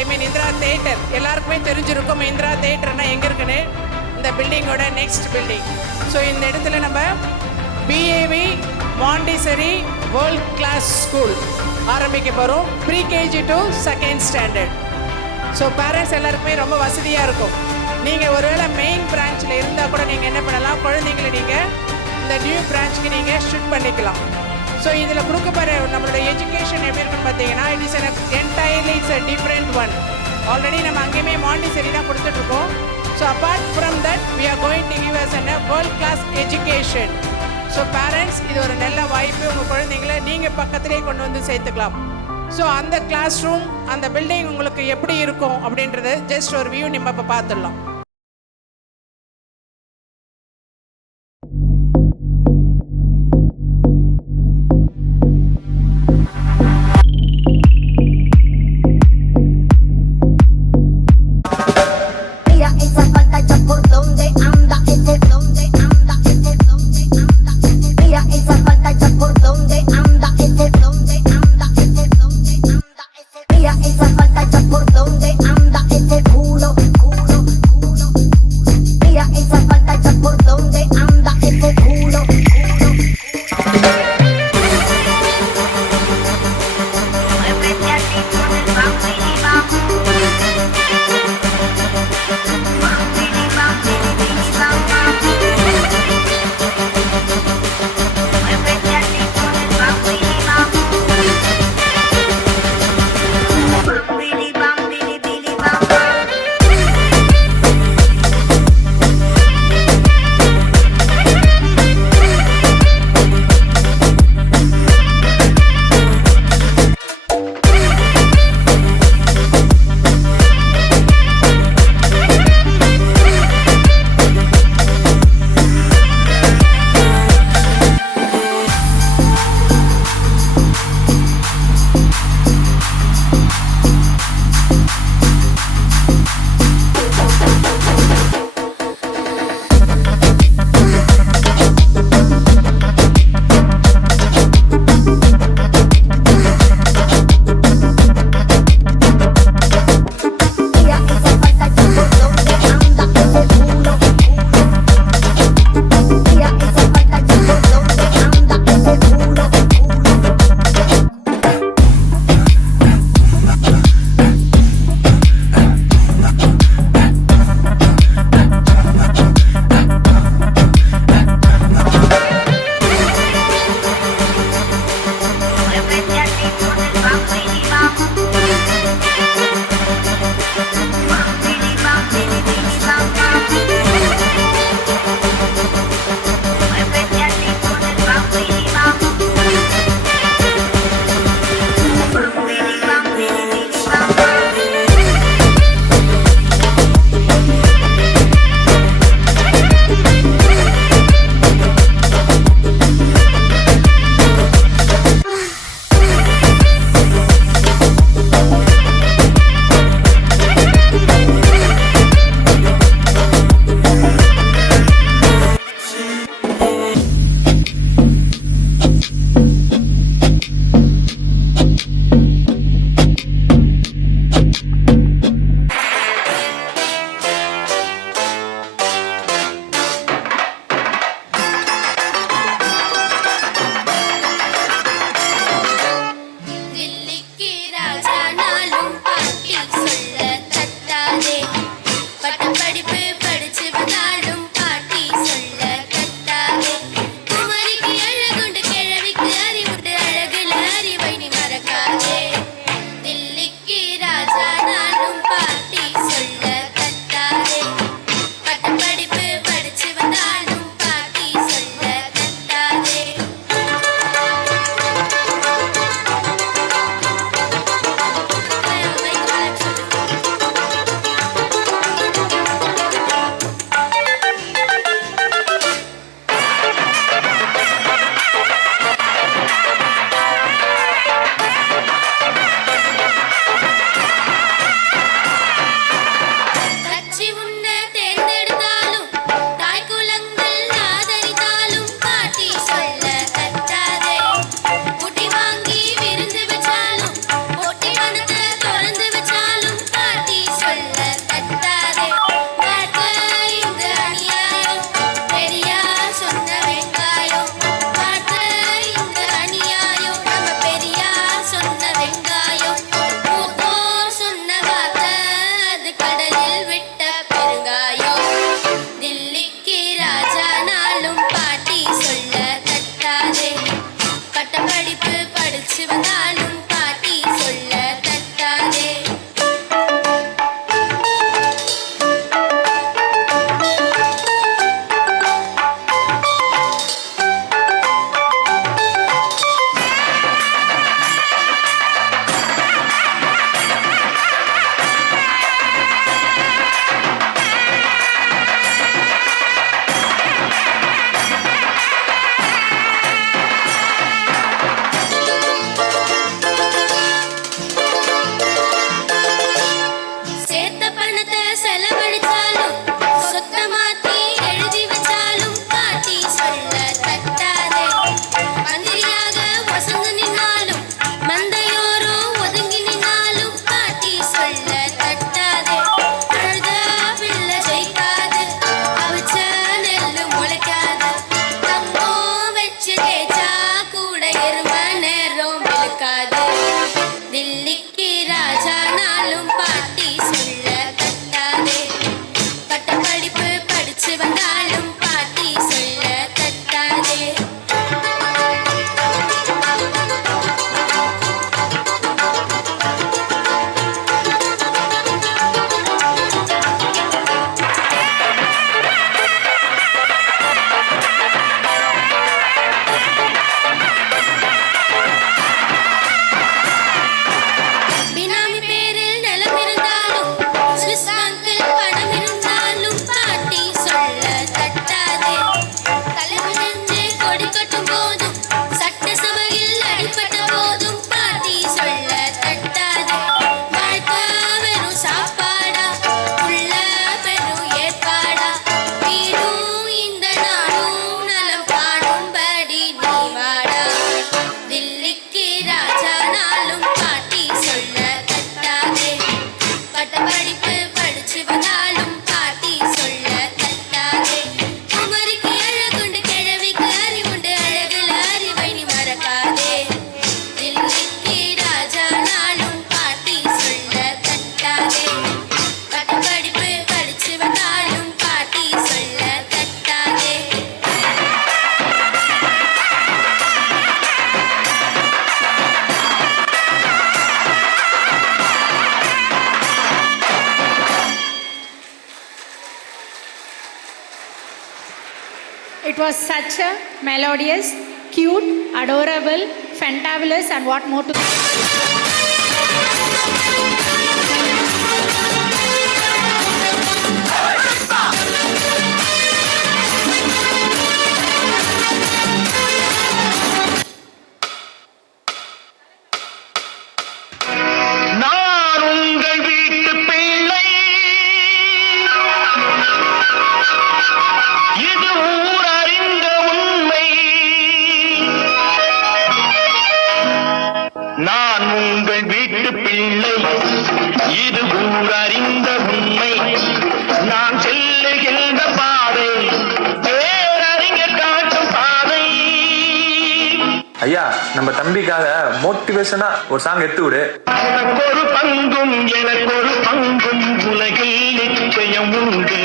ஐ மீன் Indira theatre எல்லாருக்குமே தெரிஞ்சிருக்கும். இந்திரா தேட்டர்னா எங்கே இருக்குன்னு, இந்த பில்டிங்கோட நெக்ஸ்ட் பில்டிங். ஸோ இந்த இடத்துல நம்ம PAV Montessori world class school ஆரம்பிக்க போகிறோம். Pre KG to second standard. So parents எல்லாருக்குமே ரொம்ப வசதியாக இருக்கும். நீங்கள் ஒருவேளை மெயின் பிரான்ச்சில் இருந்தால் கூட நீங்கள் என்ன பண்ணலாம், குழந்தைங்களை நீங்கள் இந்த நியூ பிரான்ச்சுக்கு நீங்கள் ஷிஃப்ட் பண்ணிக்கலாம். ஸோ இதில் கொடுக்க போகிற நம்மளோட எஜுகேஷன் எப்படி இருக்குன்னு பார்த்தீங்கன்னா, it is entirely it's a different one. Already நம்ம அங்கேயுமே மாண்டிசரி தான் கொடுத்துட்ருக்கோம். So apart from that we are going to give us a world class education. So parents, இது ஒரு நல்ல வாய்ப்பு. உங்கள் குழந்தைங்களை நீங்கள் பக்கத்துலேயே கொண்டு வந்து சேர்த்துக்கலாம். ஸோ அந்த கிளாஸ் ரூம், அந்த பில்டிங் உங்களுக்கு எப்படி இருக்கும் அப்படின்றது ஜஸ்ட் ஒரு வியூ நம்ம இப்போ பார்த்துடலாம். It was such a melodious, cute, adorable, fantabulous, and what more to. நான் உங்கள் வீட்டு பிள்ளை, இது ஊர் அறிந்த உண்மை. நான் உங்கள் வீட்டு பிள்ளை, இது ஊர் அறிந்த உண்மை. நான் செல்லுகின்ற பாதை பேரறிஞர் காட்டும் பாதை. ஐயா, நம்ம தம்பிக்காக மோட்டிவேஷனா ஒரு சாங் எடுத்து விடு. உனக்கு ஒரு பங்கும் எனக்கு ஒரு பங்கும் உலகில் நிச்சயம் உண்டு.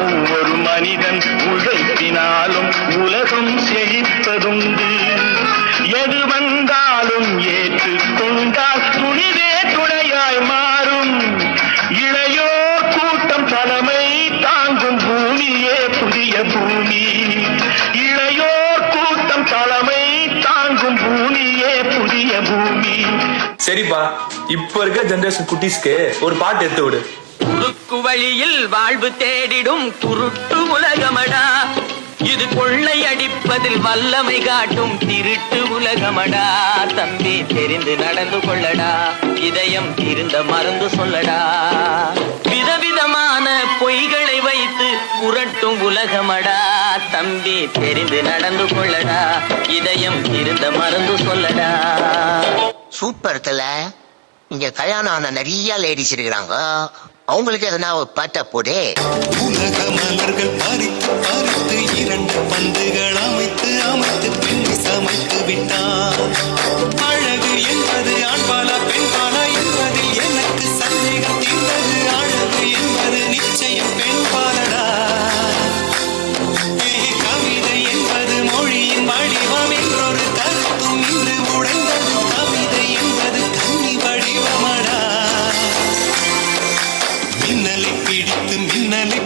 ஒவ்வொரு மனிதன் உழைப்பினாலும் உலகம் செழிப்பதுண்டு. எது வந்தாலும் ஏற்றுக்கொண்டால் துணிவே துணையாய் மாறும். இளையோர் கூட்டம் தலைமை தாங்கும் பூமியே புதிய பூமி. இளையோர் கூட்டம் தலைமை தாங்கும் பூமியே புதிய பூமி. சரிப்பா, இப்ப இருக்க ஜெனரேஷன் குட்டீஸ்க்கு ஒரு பாட்டு எடுத்து விடு. குறுக்கு வழியில் வாழ்வு தேடிடும் குருட்டு உலகமடா, இது கொள்ளை அடிப்பதில் வல்லமை காட்டும் திருட்டு உலகமடா. தம்பி தெரிந்து நடந்து கொள்ளடா, இதயம் இருந்த மருந்து சொல்லடா. விதவிதமான பொய்களை வைத்து புரட்டும் உலகமடா. தம்பி தெரிந்து நடந்து கொள்ளடா, இதயம் இருந்த மருந்து சொல்லடா. சூப்பர் தல. இங்க கல்யாணம் ஆன நிறைய லேடிஸ் இருக்கிறாங்க. அவங்களுக்கு எதனா ஒரு பாட்டை போடு. உலக மலர்கள் பறித்து பறித்து இரண்டு பந்துகள் அமைத்து அமைத்து பெண்ணை சமைத்து விட்டார். அழகு என்பது ஆண்பாலா பெண்பாலா என்பதில் எனக்கு சந்தேகம் தீர்ந்தது. அழகு என்பது நிச்சயம் பெண்பாலடா. கவிதை என்பது மொழியின் வடிவம் என்றொரு கருத்தும் இன்று உடைந்தது. கவிதை என்பது கன்னி வடிவமடா. மின்னலை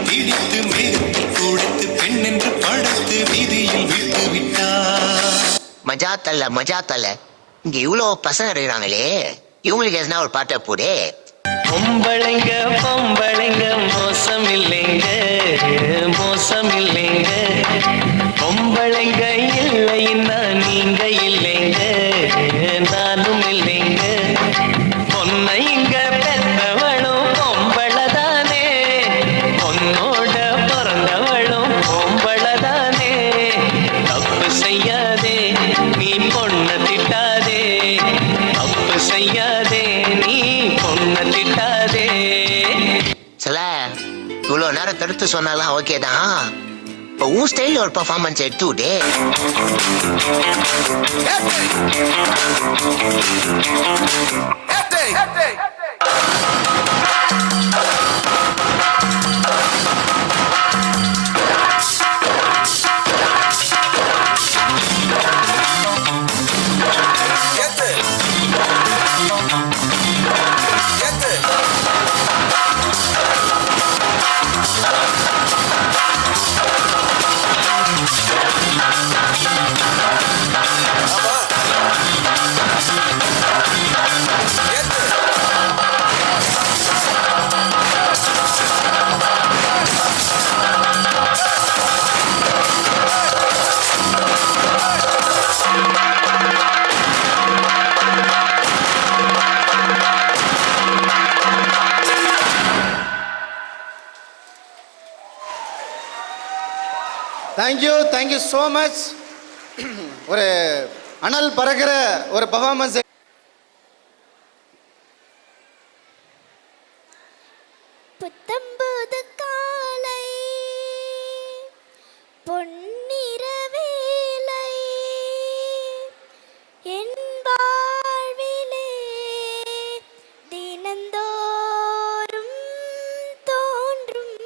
பிடித்து மேகத்தில் கொடுத்து பெண் என்று படுத்து வீதியில் விட்டு விட்டார். மஜா தல. இங்க இவ்வளவு பசங்க இருக்கிறாங்களே, இவங்களுக்கு எதனா ஒரு பாட்டை போடு. பொம்பளைங்க பொம்பளைங்க மோசம் இல்லைங்க, மோசம் இல்லைங்க. பொம்பளைங்க இல்லைன்னா நீங்க இல்லைங்க, நானும் இல்லைங்க. பொன்னை இங்க பெற்றவளும் பொம்பளதானே, பொன்னோட பிறந்தவளும் பொம்பளதானே. தப்பு செய்யாதே நீ பொண்ண திட்டாதே, தப்பு செய்யாதே நீ பொண்ண திட்டாதே. சில இவ்வளவு நேரம் தடுத்து சொன்னாலாம் ஓகே தான். இப்போ உன் ஸ்டைல ஒரு பர்ஃபார்மன்ஸ் எடுத்து விடு. Thank you so much. ஒரு அனல் பறக்கிற ஒரு பர்ஃபார்மன்ஸ். புத்தம்புது காலை பொன்னிற வேலை என் வாழ்விலே தினந்தோறும் தோன்றும்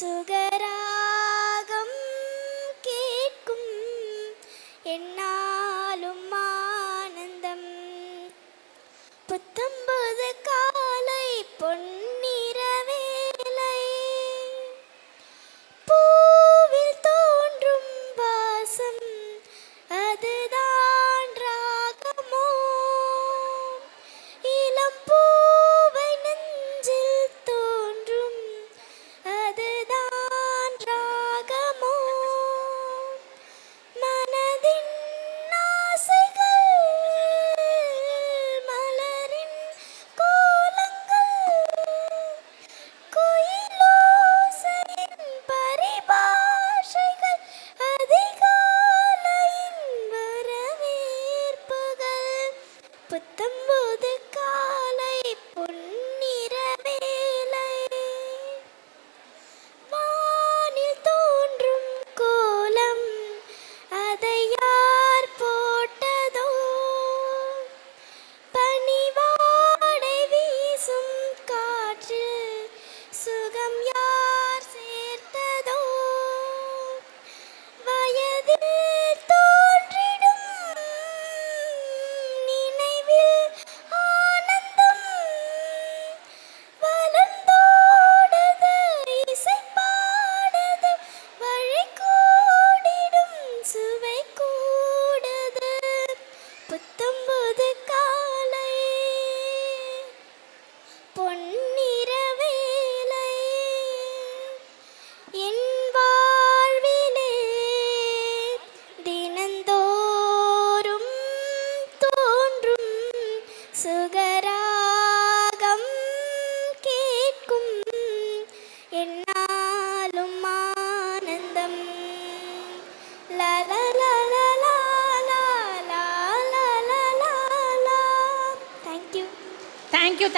சுகராகம் கேட்கும் என்னாலும் ஆனந்தம். புத்தம்புது காலை பொன்னிற வேலை பூவில் தோன்றும்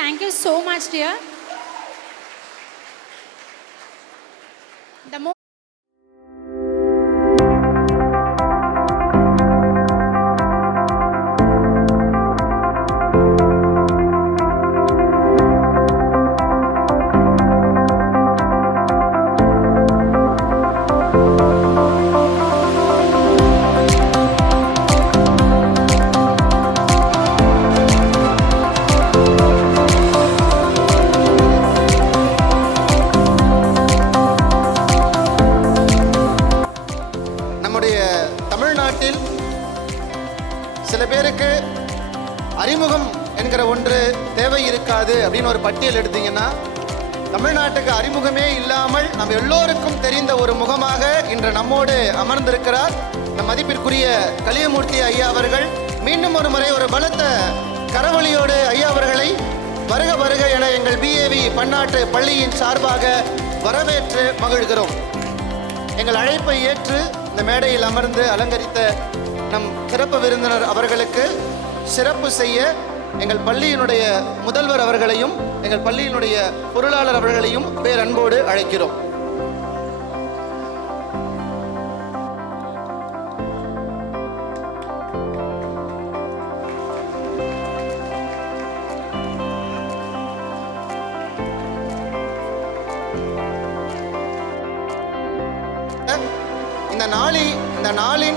Thank you so much, dear. The நம்முடைய தமிழ்நாட்டில் சில பேருக்கு அறிமுகம் என்கிற ஒன்று தேவை இருக்காது அப்படின்னு ஒரு பட்டியல் எடுத்தீங்கன்னா, தமிழ்நாட்டுக்கு அறிமுகமே இல்லாமல் நம்ம எல்லோருக்கும் தெரிந்த ஒரு முகமாக இன்று நம்மோடு அமர்ந்திருக்கிறார் நம் மதிப்பிற்குரிய கலியமூர்த்தி ஐயா அவர்கள். மீண்டும் ஒரு முறை ஒரு பலத்த கரவொலியோடு ஐயா அவர்களை வருக வருக என எங்கள் பிஏவி பன்னாட்டு பள்ளியின் சார்பாக வரவேற்று மகிழ்கிறோம். எங்கள் அழைப்பை ஏற்று இந்த மேடையில் அமர்ந்து அலங்கரித்த நம் சிறப்பு விருந்தினர் அவர்களுக்கு சிறப்பு செய்ய எங்கள் பள்ளியினுடைய முதல்வர் அவர்களையும் எங்கள் பள்ளியினுடைய பொருளாளர் அவர்களையும் பேரன்போடு அழைக்கிறோம்.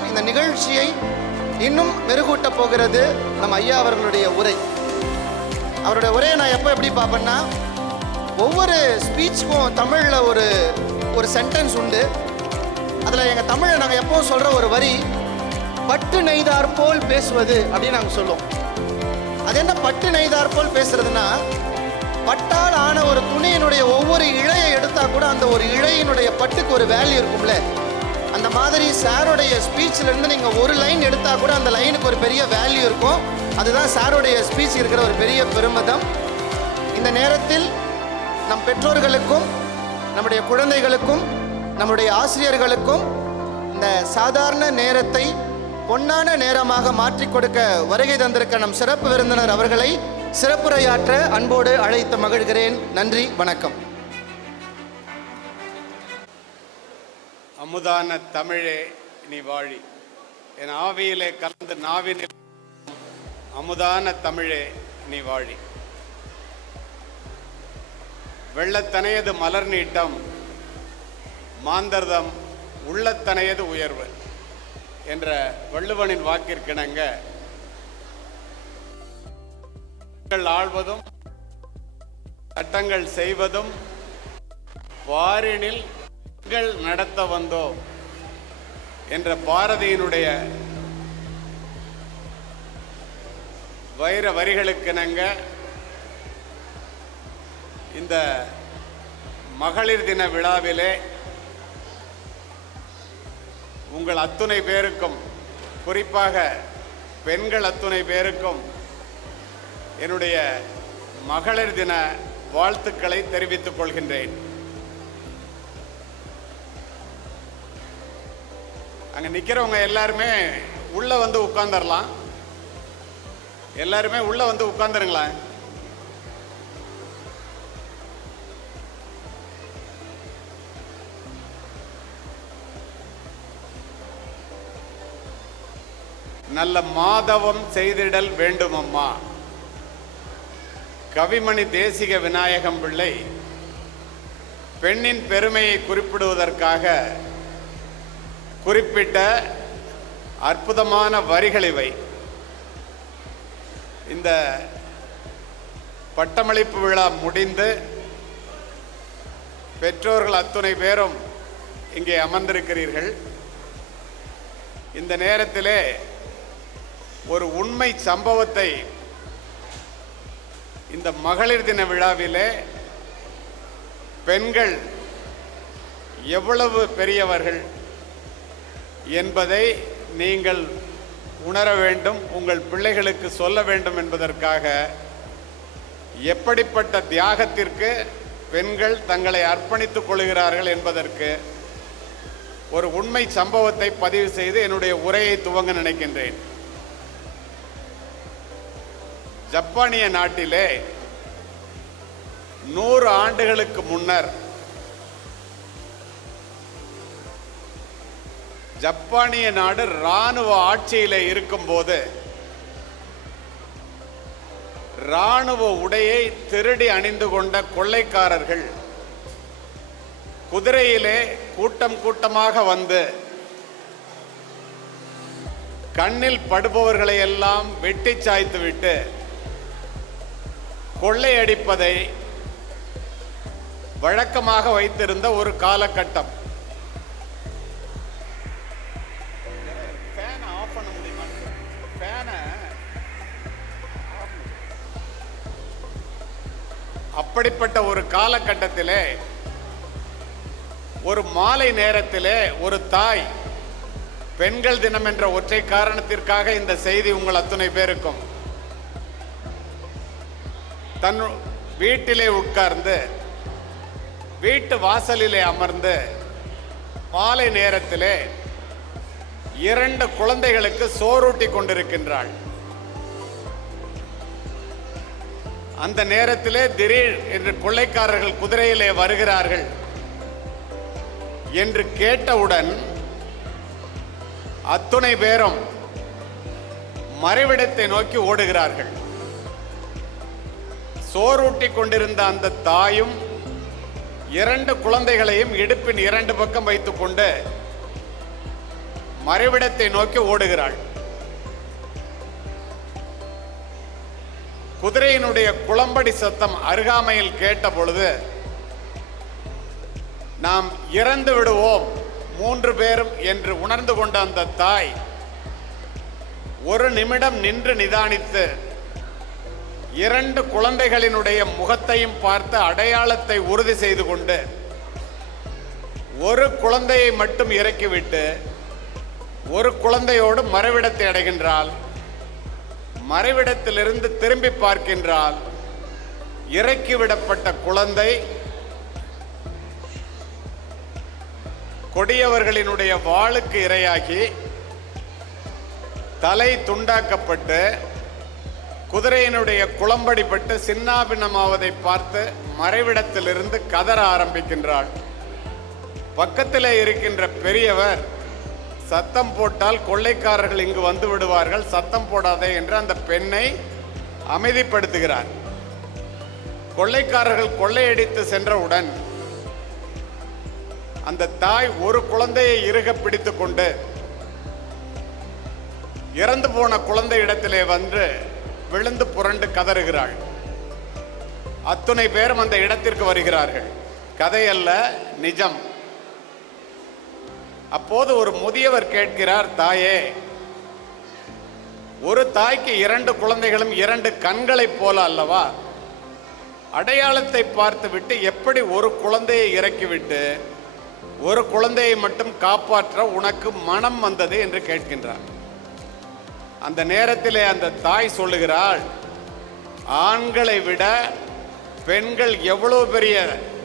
இந்த நிகழ்ச்சியை இன்னும் மெருகூட்ட போகிறது நம் ஐயா அவர்களுடைய உரை. அவருடைய உரையை நான் எப்படி பார்ப்பேன்னா, ஒவ்வொரு ஸ்பீச்சுக்கும் தமிழில் ஒரு சென்டென்ஸ் உண்டு. அதில் எங்கள் தமிழை நாங்கள் எப்பவும் சொல்கிற ஒரு வரி, பட்டு நெய்தார் போல் பேசுவது அப்படின்னு நாங்கள் சொல்லுவோம். அது என்ன பட்டு நெய்தார் போல் பேசுறதுன்னா, பட்டால் ஆன ஒரு துணியினுடைய ஒவ்வொரு இழையை எடுத்தால் கூட அந்த ஒரு இழையினுடைய பட்டுக்கு ஒரு வேல்யூ இருக்கும்ல, அந்த மாதிரி சாருடைய ஸ்பீச்சிலேருந்து நீங்கள் ஒரு லைன் எடுத்தால் கூட அந்த லைனுக்கு ஒரு பெரிய வேல்யூ இருக்கும். அதுதான் சாருடைய ஸ்பீச் இருக்கிற ஒரு பெரிய பெருமிதம். இந்த நேரத்தில் நம் பெற்றோர்களுக்கும் நம்முடைய குழந்தைகளுக்கும் நம்முடைய ஆசிரியர்களுக்கும் இந்த சாதாரண நேரத்தை பொன்னான நேரமாக மாற்றி கொடுக்க வருகை தந்திருக்க நம் சிறப்பு விருந்தினர் அவர்களை சிறப்புரையாற்ற அன்போடு அழைத்து மகிழ்கிறேன். நன்றி, வணக்கம். அமுதான தமிழே நீ வாழி, என் ஆவியிலே கலந்து நாவினில் அமுதான தமிழே நீ வாழி. வெள்ளத்தனையது மலர் நீட்டம், மாந்தர்தம் உள்ளத்தனையது உயர்வு என்ற வள்ளுவனின் வாக்கிற்கிணங்க ஆள்வதும் சட்டங்கள் செய்வதும் வாரினில் நடத்த வந்தோம் என்ற பாரதியினுடைய வைர வரிகளுக்கிணங்க இந்த மகளிர் தின விழாவிலே உங்கள் அத்துணை பேருக்கும், குறிப்பாக பெண்கள் அத்துணை பேருக்கும் என்னுடைய மகளிர் தின வாழ்த்துக்களை தெரிவித்துக் கொள்கின்றேன். அங்கே நிற்கிறவங்க எல்லாருமே உள்ளே வந்து உட்கார்ந்துடலாம். எல்லாருமே உள்ளே வந்து உட்கார்ந்துருங்களேன். நல்ல மாதவம் செய்திடல் வேண்டுமம்மா. கவிமணி தேசிக விநாயகம் பிள்ளை பெண்ணின் பெருமையை குறிப்பிடுவதற்காக குறிப்பிட்ட அற்புதமான வரிகள் இவை. இந்த பட்டமளிப்பு விழா முடிந்து பெற்றோர்கள் அத்துணை பேரும் இங்கே அமர்ந்திருக்கிறீர்கள். இந்த நேரத்திலே ஒரு உண்மை சம்பவத்தை இந்த மகளிர் தின விழாவிலே பெண்கள் எவ்வளவு பெரியவர்கள் என்பதை நீங்கள் உணர வேண்டும், உங்கள் பிள்ளைகளுக்கு சொல்ல வேண்டும் என்பதற்காக எப்படிப்பட்ட தியாகத்திற்கு பெண்கள் தங்களை அர்ப்பணித்துக் கொள்கிறார்கள் என்பதற்கு ஒரு உண்மை சம்பவத்தை பதிவு செய்து என்னுடைய உரையை துவங்க நினைக்கின்றேன். ஜப்பானிய நாட்டிலே 100 ஆண்டுகளுக்கு முன்னர் ஜப்பானிய நாடு இராணுவ ஆட்சியிலே இருக்கும்போது இராணுவ உடையை திருடி அணிந்து கொண்ட கொள்ளைக்காரர்கள் குதிரையிலே கூட்டம் கூட்டமாக வந்து கண்ணில் படுபவர்களை எல்லாம் வெட்டி சாய்த்துவிட்டு கொள்ளையடிப்பதை வழக்கமாக வைத்திருந்த ஒரு காலகட்டம். அப்படிப்பட்ட ஒரு காலகட்டத்திலே ஒரு மாலை நேரத்திலே ஒரு தாய், பெண்கள் தினம் என்ற ஒற்றை காரணத்திற்காக இந்த செய்தி உங்கள் அத்தனை பேருக்கும், தன் வீட்டிலே உட்கார்ந்து வீட்டு வாசலிலே அமர்ந்து மாலை நேரத்திலே 2 குழந்தைகளுக்கு சோறூட்டி கொண்டிருக்கின்றாள். அந்த நேரத்திலே திடீர் என்று கொள்ளைக்காரர்கள் குதிரையிலே வருகிறார்கள் என்று கேட்டவுடன் அத்துணை பேரும் மறைவிடத்தை நோக்கி ஓடுகிறார்கள். சோறூட்டி கொண்டிருந்த அந்த தாயும் 2 குழந்தைகளையும் இடுப்பின் 2 பக்கம் வைத்துக் கொண்டு மறைவிடத்தை நோக்கி ஓடுகிறாள். குதிரையினுடைய குளம்படி சத்தம் அருகாமையில் கேட்ட பொழுது, நாம் இறந்து விடுவோம் 3 பேரும் என்று உணர்ந்து கொண்ட அந்த தாய் ஒரு நிமிடம் நின்று நிதானித்து 2 குழந்தைகளினுடைய முகத்தையும் பார்த்து அடையாளத்தை உறுதி செய்து கொண்டு ஒரு குழந்தையை மட்டும் இறக்கிவிட்டு ஒரு குழந்தையோடு மறைவிடத்தை அடைகின்றாள். மறைவிடத்திலிருந்து திரும்பி பார்க்கின்றால் இறக்கிவிடப்பட்ட குழந்தை கொடியவர்களினுடைய வாளுக்கு இரையாகி தலை துண்டாக்கப்பட்டு குதிரையினுடைய குளம்படிப்பட்டு சின்னாபின்னமாவதை பார்த்து மறைவிடத்திலிருந்து கதற ஆரம்பிக்கின்றாள். பக்கத்தில் இருக்கின்ற பெரியவர், சத்தம் போட்டால் கொள்ளைக்காரர்கள் இங்கு வந்து விடுவார்கள், சத்தம் போடாதே என்று அந்த பெண்ணை அமைதிப்படுத்துகிறார். கொள்ளைக்காரர்கள் கொள்ளையடித்து சென்றவுடன் அந்த தாய் ஒரு குழந்தையை இறுக பிடித்து கொண்டு இறந்து போன குழந்தை இடத்திலே வந்து விழுந்து புரண்டு கதறுகிறாள். அத்துணை பேரும் அந்த இடத்திற்கு வருகிறார்கள். கதையல்ல, நிஜம். அப்போது ஒரு முதியவர் கேட்கிறார், தாயே, ஒரு தாய்க்கு 2 குழந்தைகளும் 2 கண்களைப் போல அல்லவா? அடையாளத்தை பார்த்துவிட்டு எப்படி ஒரு குழந்தையை இறக்கிவிட்டு ஒரு குழந்தையை மட்டும் காப்பாற்ற உனக்கு மனம் வந்தது என்று கேட்கின்றார். அந்த நேரத்திலே அந்த தாய் சொல்லுகிறாள், ஆண்களை விட பெண்கள் எவ்வளவு பெரிய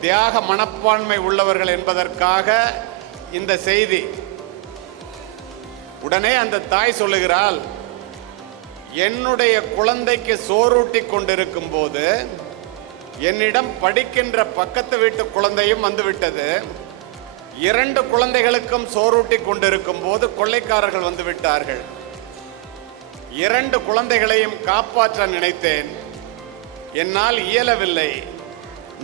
தியாக மனப்பான்மை உள்ளவர்கள் என்பதற்காக இந்த செய்தி. உடனே அந்த தாய் சொல்லுகிறாள், என்னுடைய குழந்தைக்கு சோறூட்டி கொண்டிருக்கும் போது என்னிடம் படிக்கின்ற பக்கத்து வீட்டு குழந்தையும் வந்துவிட்டது. 2 குழந்தைகளுக்கும் சோறூட்டி கொண்டிருக்கும் போது கொள்ளைக்காரர்கள் வந்து விட்டார்கள். 2 குழந்தைகளையும் காப்பாற்ற நினைத்தேன், என்னால் இயலவில்லை.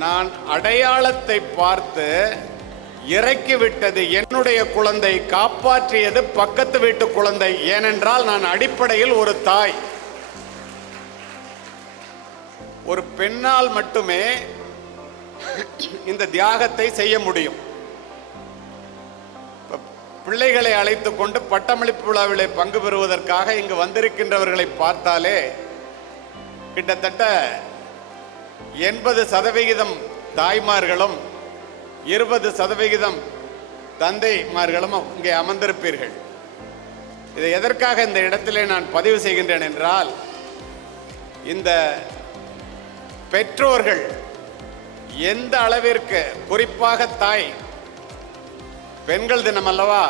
நான் அடையாளத்தை பார்த்து இறக்கிவிட்டது என்னுடைய குழந்தை, காப்பாற்றியது பக்கத்து வீட்டு குழந்தை. ஏனென்றால் நான் அடிப்படையில் ஒரு தாய். ஒரு பெண்ணால் மட்டுமே இந்த தியாகத்தை செய்ய முடியும். பிள்ளைகளை அழைத்து கொண்டு பட்டமளிப்பு விழாவிலே பங்கு பெறுவதற்காக இங்கு வந்திருக்கின்றவர்களை பார்த்தாலே கிட்டத்தட்ட 80% தாய்மார்களும் 20% தந்தைமார்களும் இங்கே அமர்ந்திருப்பீர்கள். இதை எதற்காக இந்த இடத்திலே நான் பதிவு செய்கின்றேன் என்றால், இந்த பெற்றோர்கள் எந்த அளவிற்கு, குறிப்பாக தாய், பெண்கள் தினம் அல்லவா,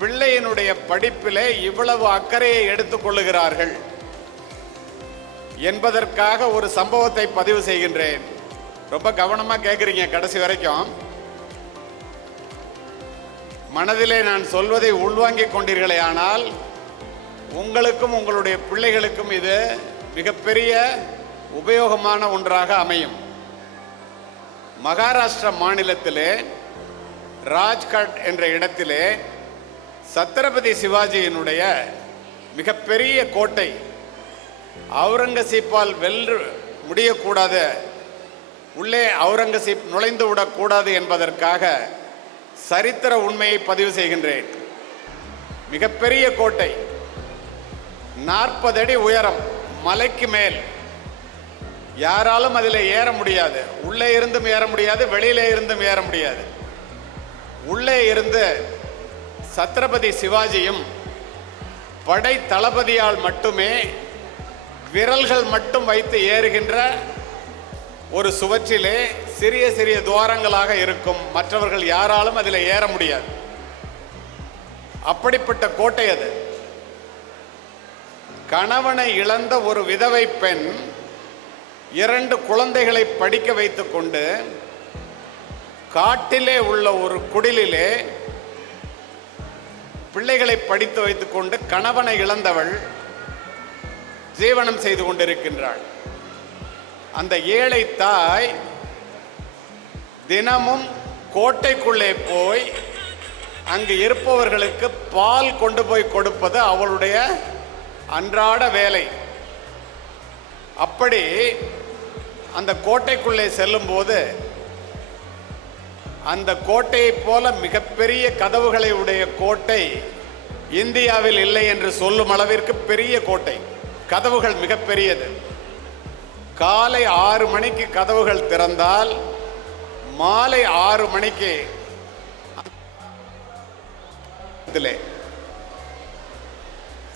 பிள்ளையினுடைய படிப்பிலே இவ்வளவு அக்கறையை எடுத்துக் கொள்ளுகிறார்கள். என்பதற்காக ஒரு சம்பவத்தை பதிவு செய்கின்றேன். ரொம்ப கவனமா கேட்குறீங்க கடைசி வரைக்கும். மனதிலே நான் சொல்வதை உள்வாங்கிக் கொண்டீர்களே ஆனால் உங்களுக்கும் உங்களுடைய பிள்ளைகளுக்கும் இது மிகப்பெரிய உபயோகமான ஒன்றாக அமையும். மகாராஷ்டிரா மாநிலத்திலே ராஜ்காட் என்ற இடத்திலே சத்ரபதி சிவாஜியினுடைய மிகப்பெரிய கோட்டை, அவுரங்கசீப்பால் வென்று முடியக்கூடாது, உள்ளே அவுரங்கசீப் நுழைந்து விடக்கூடாது என்பதற்காக சரித்திர உண்மையை பதிவு செய்கின்றேன். மிகப்பெரிய கோட்டை, 40 அடி உயரம், மலைக்கு மேல். யாராலும் அதில் ஏற முடியாது. உள்ளே இருந்தும் ஏற முடியாது, வெளியிலே இருந்தும் ஏற முடியாது. உள்ளே இருந்து சத்ரபதி சிவாஜியும் படை தளபதியால் மட்டுமே விரல்கள் மட்டும் வைத்து ஏறுகின்ற ஒரு சுவற்றிலே சிறிய சிறிய துவாரங்களாக இருக்கும். மற்றவர்கள் யாராலும் அதில் ஏற முடியாது. அப்படிப்பட்ட கோட்டை அது. கணவனை இழந்த ஒரு விதவை பெண் 2 குழந்தைகளை படிக்க வைத்துக் கொண்டு காட்டிலே உள்ள ஒரு குடிலிலே பிள்ளைகளை படித்து வைத்துக் கொண்டு கணவனை இழந்தவள் ஜீவனம் செய்து கொண்டிருக்கின்றாள். அந்த ஏழை தாய் தினமும் கோட்டைக்குள்ளே போய் அங்கு இருப்பவர்களுக்கு பால் கொண்டு போய் கொடுப்பது அவளுடைய அன்றாட வேலை. அப்படி அந்த கோட்டைக்குள்ளே செல்லும்போது அந்த கோட்டையைப் போல மிகப்பெரிய கதவுகளை உடைய கோட்டை இந்தியாவில் இல்லை என்று சொல்லும் அளவிற்கு பெரிய கோட்டை. கதவுகள் மிகப்பெரியது. காலை 6 மணிக்கு கதவுகள் திறந்தால் மாலை 6 மணிக்கு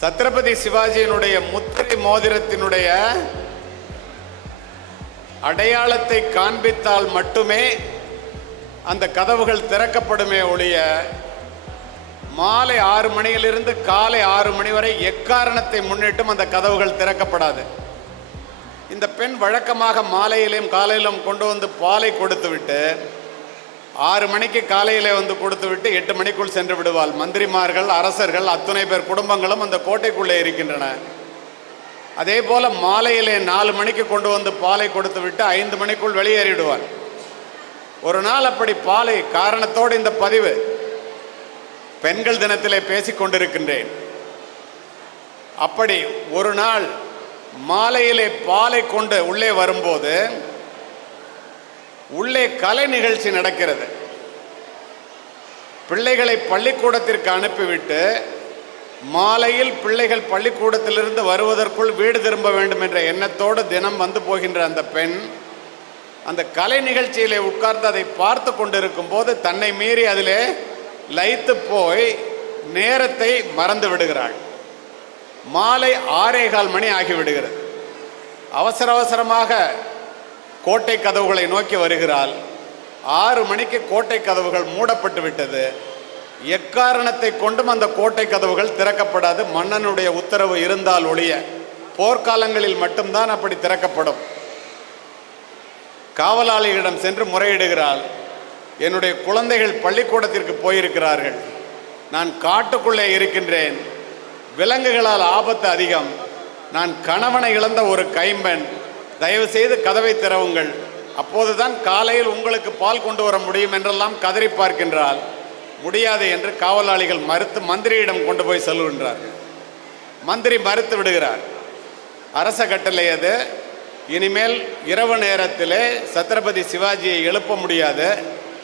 சத்ரபதி சிவாஜியினுடைய முத்திரை மோதிரத்தினுடைய அடையாளத்தை காண்பித்தால் மட்டுமே அந்த கதவுகள் திறக்கப்படுமே ஒழிய மாலை 6 மணியிலிருந்து காலை 6 மணி வரை எக்காரணத்தை முன்னிட்டும் அந்த கதவுகள் திறக்கப்படாது. இந்த பெண் வழக்கமாக மாலையிலும் காலையிலும் கொண்டு வந்து பாலை கொடுத்துவிட்டு 6 மணிக்கு காலையிலே வந்து கொடுத்துவிட்டு 8 மணிக்குள் சென்று விடுவாள். மந்திரிமார்கள், அரசர்கள், அத்துணை பேர் குடும்பங்களும் அந்த கோட்டைக்குள்ளே இருக்கின்றன. அதே போல மாலையிலே 4 மணிக்கு கொண்டு வந்து பாலை கொடுத்து விட்டு 5 மணிக்குள் வெளியேறிடுவார். ஒரு நாள் அப்படி பாலை, காரணத்தோடு இந்த பதிவு, பெண்கள் தினத்திலே பேசிக் கொண்டிருக்கின்றேன். அப்படி ஒரு நாள் மாலையிலே பாலை கொண்டு உள்ளே வரும்போது உள்ளே கலை நிகழ்ச்சி நடக்கிறது. பிள்ளைகளை பள்ளிக்கூடத்திற்கு அனுப்பிவிட்டு மாலையில் பிள்ளைகள் பள்ளிக்கூடத்திலிருந்து வருவதற்குள் வீடு திரும்ப வேண்டும் என்ற எண்ணத்தோடு தினம் வந்து போகின்ற அந்த பெண் அந்த கலை நிகழ்ச்சியிலே உட்கார்ந்து அதை பார்த்து கொண்டிருக்கும் போது தன்னை மீறி அதிலே லயித்து போய் நேரத்தை மறந்து விடுகிறாள். மாலை 6:15 மணி ஆகிவிடுகிறது. அவசர அவசரமாக கோட்டை கதவுகளை நோக்கி வருகிறாள். 6 மணிக்கு கோட்டை கதவுகள் மூடப்பட்டு விட்டது. எக்காரணத்தை கொண்டும் அந்த கோட்டை கதவுகள் திறக்கப்படாது. மன்னனுடைய உத்தரவு இருந்தால் ஒழிய போர்க்காலங்களில் மட்டும்தான் அப்படி திறக்கப்படும். காவலாளிகளிடம் சென்று முறையிடுகிறாள். என்னுடைய குழந்தைகள் பள்ளிக்கூடத்திற்கு போயிருக்கிறார்கள், நான் காட்டுக்குள்ளே இருக்கின்றேன், விலங்குகளால் ஆபத்து அதிகம், நான் கணவனை இழந்த ஒரு கைம்பெண், தயவு செய்து கதவை திறவுங்கள், அப்போதுதான் காலையில் உங்களுக்கு பால் கொண்டு வர முடியும் என்றெல்லாம் கதறி பார்க்கின்றாள். முடியாது என்று காவலாளிகள் மறுத்து மந்திரியிடம் கொண்டு போய் சொல்லுகின்றார்கள். மந்திரி மறுத்து விடுகிறார். அரச கட்டளை அது. இனிமேல் இரவு நேரத்திலே சத்ரபதி சிவாஜியை எழுப்ப முடியாது,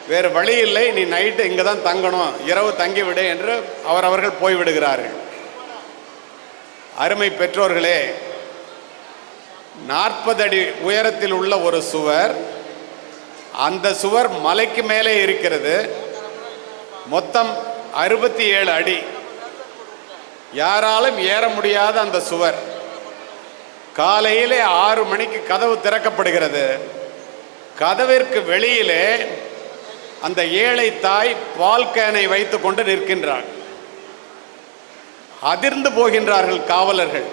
வேறு வழி இல்லை, நீ நைட்டு இங்கே தான் தங்கணும், இரவு தங்கிவிடு என்று அவர்கள் போய்விடுகிறார்கள். அருமை பெற்றோர்களே, 40 அடி உயரத்தில் உள்ள ஒரு சுவர், அந்த சுவர் மலைக்கு மேலே இருக்கிறது. மொத்தம் 67 அடி. யாராலும் ஏற முடியாத அந்த சுவர். காலையிலே 6 மணிக்கு கதவு திறக்கப்படுகிறது. கதவிற்கு வெளியிலே அந்த ஏழை தாய் பால் கேனை வைத்து கொண்டு நிற்கின்றாள். அதிர்ந்து போகின்றார்கள் காவலர்கள்.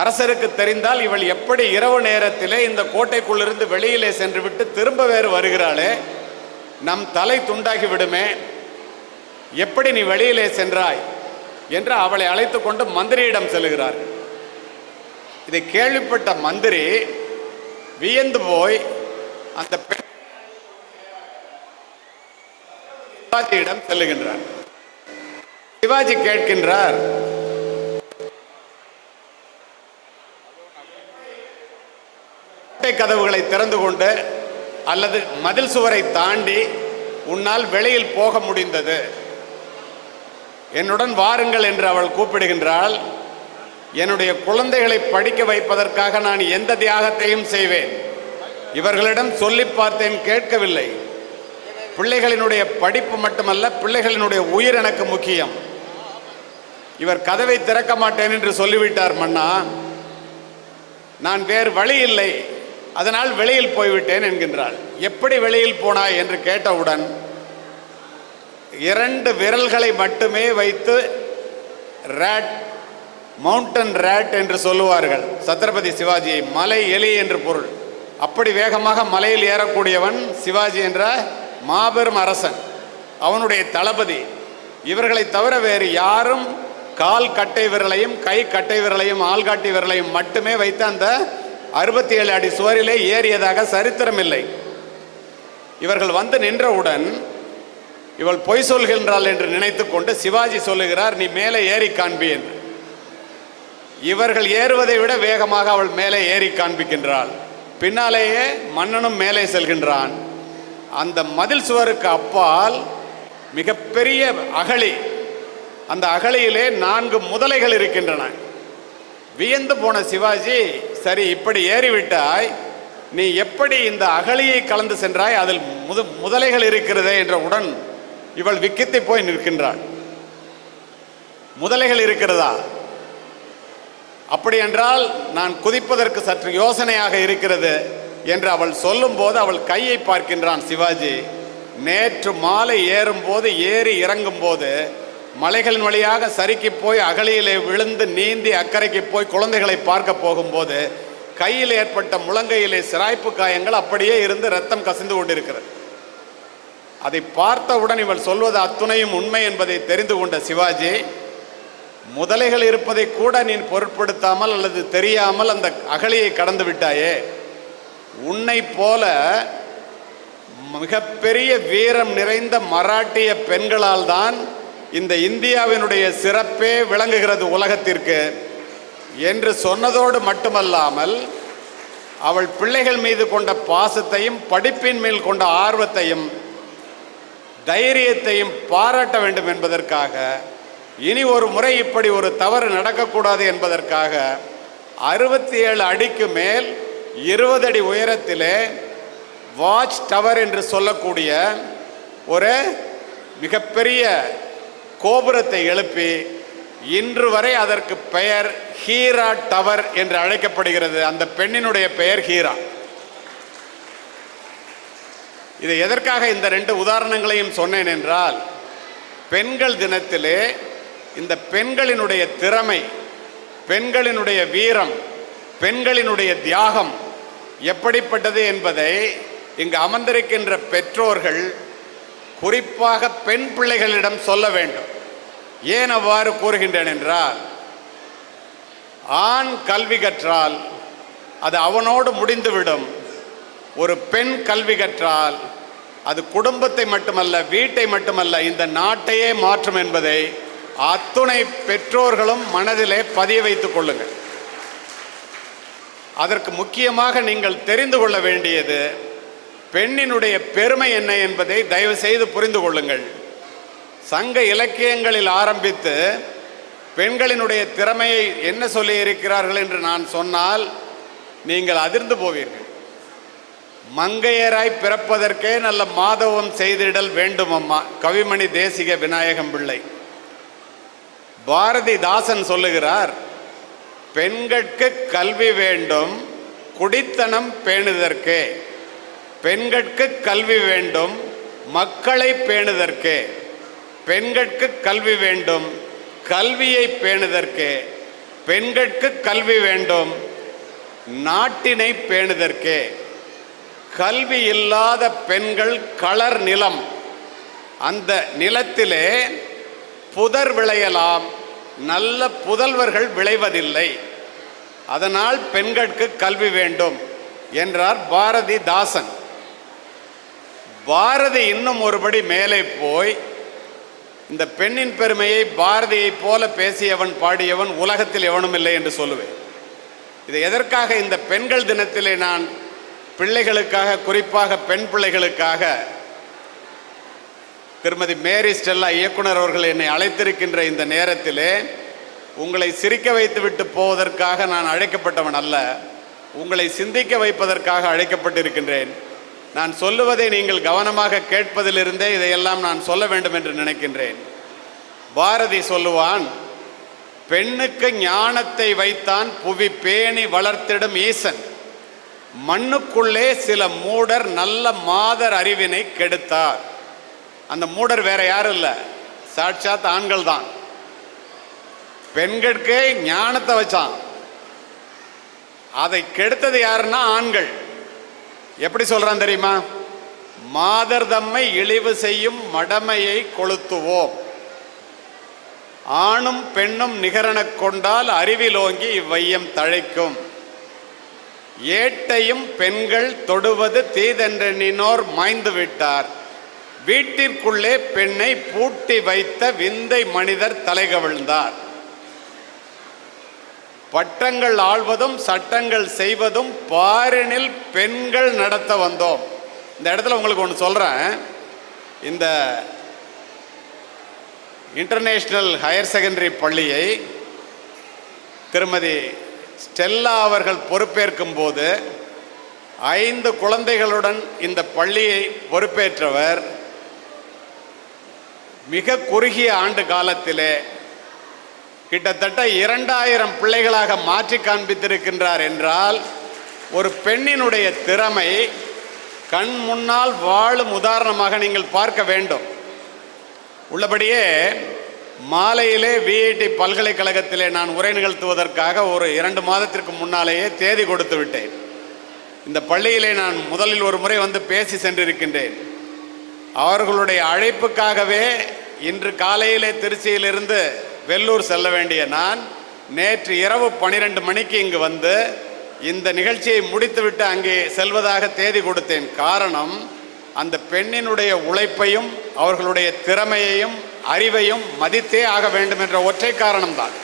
அரசருக்கு தெரிந்தால் இவள் எப்படி இரவு நேரத்திலே இந்த கோட்டைக்குள்ளிருந்து வெளியிலே சென்று விட்டு திரும்ப வேறு வருகிறாளே, நம் தலை துண்டாகி விடுமே, எப்படி நீ வெளியிலே சென்றாய் என்று அவளை அழைத்து கொண்டு மந்திரியிடம் செல்கிறார். இதை கேள்விப்பட்ட மந்திரி வியந்து போய் அந்த பெண் சிவாஜியிடம் செல்லுகின்றார். சிவாஜி கேட்கின்றார், கதவுகளை திறந்து கொண்டு அல்லது மதில் சுவரை தாண்டி உன்னால் வெளியில் போக முடிந்தது, என்னுடன் வாருங்கள் என்று அவள் கூப்பிடுகின்றாள். என்னுடைய குழந்தைகளை படிக்க வைப்பதற்காக நான் எந்த தியாகத்தையும் செய்வேன். இவர்களிடம் சொல்லி பார்த்தேன், கேட்கவில்லை. பிள்ளைகளினுடைய படிப்பு மட்டுமல்ல, பிள்ளைகளினுடைய உயிர் எனக்கு முக்கியம். இவர் கதவை திறக்க மாட்டேன் என்று சொல்லிவிட்டார் மன்னா, நான் வேறு வழி இல்லை, அதனால் வெளியில் போய்விட்டேன் என்கின்றாள். எப்படி வெளியில் போனாய் என்று கேட்டவுடன் 2 விரல்களை மட்டுமே வைத்து ரேட், மவுண்டன் ரேட் என்று சொல்லுவார்கள் சத்ரபதி சிவாஜியை, மலை எலி என்று பொருள். அப்படி வேகமாக மலையில் ஏறக்கூடியவன் சிவாஜி என்ற மாபெரும் அரசன், அவனுடைய தளபதி. இவர்களை தவிர வேறு யாரும் கால் கட்டை விரலையும் கை கட்டை விரலையும் ஆள்காட்டி விரலையும் மட்டுமே வைத்து அந்த 67 அடி சுவரிலே ஏறியதாக சரித்திரமில்லை. இவர்கள் வந்து நின்றவுடன் இவள் பொய் சொல்கின்றாள் என்று நினைத்து கொண்டு சிவாஜி சொல்லுகிறார், நீ மேலே ஏறி காண்பி என்று. இவர்கள் ஏறுவதை விட வேகமாக அவள் மேலே ஏறி காண்பிக்கின்றாள். பின்னாலேயே மன்னனும் மேலே செல்கின்றான். அந்த மதில் சுவருக்கு அப்பால் மிகப்பெரிய அகழி, அந்த அகழியிலே 4 முதலைகள் இருக்கின்றன. வியந்து போன சிவாஜி, சரி இப்படி ஏறிவிட்டாய், நீ எப்படி இந்த அகழியை கலந்து சென்றாய், அதில் முதலைகள் இருக்கிறதே என்றவுடன் இவள் விக்கித்து போய் நிற்கின்றாள். முதலைகள் இருக்கிறதா? அப்படி என்றால் நான் குதிப்பதற்கு சற்று யோசனையாக இருக்கிறது என்று அவள் சொல்லும் போது அவள் கையை பார்க்கின்றான் சிவாஜி. நேற்று மாலை ஏறும்போது ஏறி இறங்கும் போது மலைகளின் வழியாக சறுக்கி போய் அகழியிலே விழுந்து நீந்தி அக்கறைக்கு போய் குழந்தைகளை பார்க்க போகும்போது கையில் ஏற்பட்ட முழங்கையிலே சிராய்ப்பு காயங்கள் அப்படியே இருந்து ரத்தம் கசிந்து கொண்டிருக்கிறது. அதை பார்த்தவுடன் இவள் சொல்வது அத்துணையும் உண்மை என்பதை தெரிந்து கொண்ட சிவாஜி, முதலைகள் இருப்பதை கூட நீ பொருட்படுத்தாமல் அல்லது தெரியாமல் அந்த அகழியை கடந்து விட்டாயே, உன்னை போல மிகப்பெரிய வீரம் நிறைந்த மராட்டிய பெண்களால் தான் இந்த இந்தியாவினுடைய சிறப்பே விளங்குகிறது உலகத்திற்கு என்று சொன்னதோடு மட்டுமல்லாமல் அவள் பிள்ளைகள் மீது கொண்ட பாசத்தையும் படிப்பின் மேல் கொண்ட ஆர்வத்தையும் தைரியத்தையும் பாராட்ட வேண்டும் என்பதற்காக, இனி ஒரு முறை இப்படி ஒரு தவறு நடக்கக்கூடாது என்பதற்காக 67 அடிக்கு மேல் 20 அடி உயரத்திலே வாட்ச் டவர் என்று சொல்லக்கூடிய ஒரு மிகப்பெரிய கோபுரத்தை எழுப்பி இன்று வரை அதற்கு பெயர் ஹீரா டவர் என்று அழைக்கப்படுகிறது. அந்த பெண்ணினுடைய பெயர் ஹீரா. இதை எதற்காக இந்த 2 உதாரணங்களையும் சொன்னேன் என்றால், பெண்கள் தினத்திலே இந்த பெண்களினுடைய திறமை, பெண்களினுடைய வீரம், பெண்களினுடைய தியாகம் எப்படிப்பட்டது என்பதை இங்கு அமர்ந்திருக்கின்ற பெற்றோர்கள் குறிப்பாக பெண் பிள்ளைகளிடம் சொல்ல வேண்டும். ஏன் அவ்வாறு கூறுகின்றேன் என்றால், ஆண் கல்வி கற்றால் அது அவனோடு முடிந்துவிடும். ஒரு பெண் கல்வி கற்றால் அது குடும்பத்தை மட்டுமல்ல, வீட்டை மட்டுமல்ல, இந்த நாட்டையே மாற்றும் என்பதை அத்துணை பெற்றோர்களும் மனதிலே பதிய வைத்துக் கொள்ளுங்கள். அதற்கு முக்கியமாக நீங்கள் தெரிந்து கொள்ள வேண்டியது பெண்ணினுடைய பெருமை என்ன என்பதை தயவு செய்து புரிந்து கொள்ளுங்கள். சங்க இலக்கியங்களில் ஆரம்பித்து பெண்களினுடைய திறமையை என்ன சொல்லி இருக்கிறார்கள் என்று நான் சொன்னால் நீங்கள் அதிர்ந்து போவீர்கள். மங்கையராய் பிறப்பதற்கே நல்ல மாதவம் செய்திடல் வேண்டும் அம்மா, கவிமணி தேசிக விநாயகம் பிள்ளை. பாரதிதாசன் சொல்லுகிறார், பெண்கட்கு கல்வி வேண்டும் குடித்தனம் பேணுதற்கே, பெண்கட்கு கல்வி வேண்டும் மக்களை பேணுதற்கே, பெண்கட்கு கல்வி வேண்டும் கல்வியை பேணுதற்கே, பெண்களுக்கு கல்வி வேண்டும், நாட்டினை பேணுதற்கே. கல்வி இல்லாத பெண்கள் களர் நிலம், அந்த நிலத்திலே புதர் விளையலாம், நல்ல புதல்வர்கள் விளைவதில்லை. அதனால் பெண்களுக்கு கல்வி வேண்டும் என்றார் பாரதிதாசன். பாரதி இன்னும் ஒருபடி மேலே போய் இந்த பெண்ணின் பெருமையை பாரதியை போல பேசியவன் பாடியவன் உலகத்தில் எவனும் இல்லை என்று சொல்லுவேன். இது எதற்காக இந்த பெண்கள் தினத்திலே நான் பிள்ளைகளுக்காக, குறிப்பாக பெண் பிள்ளைகளுக்காக திருமதி மேரி ஸ்டெல்லா இயக்குனர் அவர்கள் என்னை அழைத்திருக்கின்ற இந்த நேரத்திலே உங்களை சிரிக்க வைத்து விட்டு போவதற்காக நான் அழைக்கப்பட்டவன் அல்ல, உங்களை சிந்திக்க வைப்பதற்காக அழைக்கப்பட்டிருக்கின்றேன். நான் சொல்லுவதை நீங்கள் கவனமாக கேட்பதிலிருந்தே இதையெல்லாம் நான் சொல்ல வேண்டும் என்று நினைக்கின்றேன். பாரதி சொல்லுவான், பெண்ணுக்கு ஞானத்தை வைத்தான் புவி பேணி வளர்த்திடும் ஈசன், மண்ணுக்குள்ளே சில மூடர் நல்ல மாதர் அறிவினை கெடுத்தார். அந்த மூடர் வேற யாரும் இல்லை, சாட்சாத் ஆண்கள் தான். பெண்களுக்கே ஞானத்தை வச்சான், அதை கெடுத்தது யாருன்னா ஆண்கள். எப்படி சொல்றான் தெரியுமா? மாதர் தம்மை இழிவு செய்யும் மடமையை கொளுத்துவோம், ஆணும் பெண்ணும் நிகரெனக் கொண்டால் அறிவிலோங்கி இவ்வையம் தழைக்கும், ஏட்டையும் பெண்கள் தொடுவது தீதென்றெண்ணினோர் மாய்ந்து விட்டார், வீட்டிற்குள்ளே பெண்ணை பூட்டி வைத்த விந்தை மனிதர் தலைகவிழ்ந்தார். பட்டங்கள் ஆள்வதும் சட்டங்கள் செய்வதும் பாரினில் பெண்கள் நடத்த வந்தோம். இந்த இடத்துல உங்களுக்கு ஒன்று சொல்கிறேன். இந்த இன்டர்நேஷ்னல் ஹையர் செகண்டரி பள்ளியை திருமதி ஸ்டெல்லா அவர்கள் பொறுப்பேற்கும் போது 5 குழந்தைகளுடன் இந்த பள்ளியை பொறுப்பேற்றவர் மிக குறுகிய ஆண்டு காலத்திலே கிட்டத்தட்ட 2000 பிள்ளைகளாக மாற்றி காண்பித்திருக்கின்றார் என்றால் ஒரு பெண்ணினுடைய திறமை கண் முன்னால் வாழும் உதாரணமாக நீங்கள் பார்க்க வேண்டும். உள்ளபடியே மாலையிலே விஐடி பல்கலைக்கழகத்திலே நான் உரை நிகழ்த்துவதற்காக ஒரு 2 மாதத்திற்கு முன்னாலேயே தேதி கொடுத்து விட்டேன். இந்த பள்ளியிலே நான் முதலில் ஒரு முறை வந்து பேசி சென்றிருக்கின்றேன். அவர்களுடைய அழைப்புக்காகவே இன்று காலையிலே திருச்சியிலிருந்து வெள்ளூர் செல்ல வேண்டிய நான் நேற்று இரவு 12 மணிக்கு இங்கு வந்து இந்த நிகழ்ச்சியை முடித்துவிட்டு அங்கே செல்வதாக தேதி கொடுத்தேன். காரணம், அந்த பெண்ணினுடைய உழைப்பையும் அவர்களுடைய திறமையையும் அறிவையும் மதித்தே ஆக வேண்டும் என்ற ஒற்றை காரணம்தான்.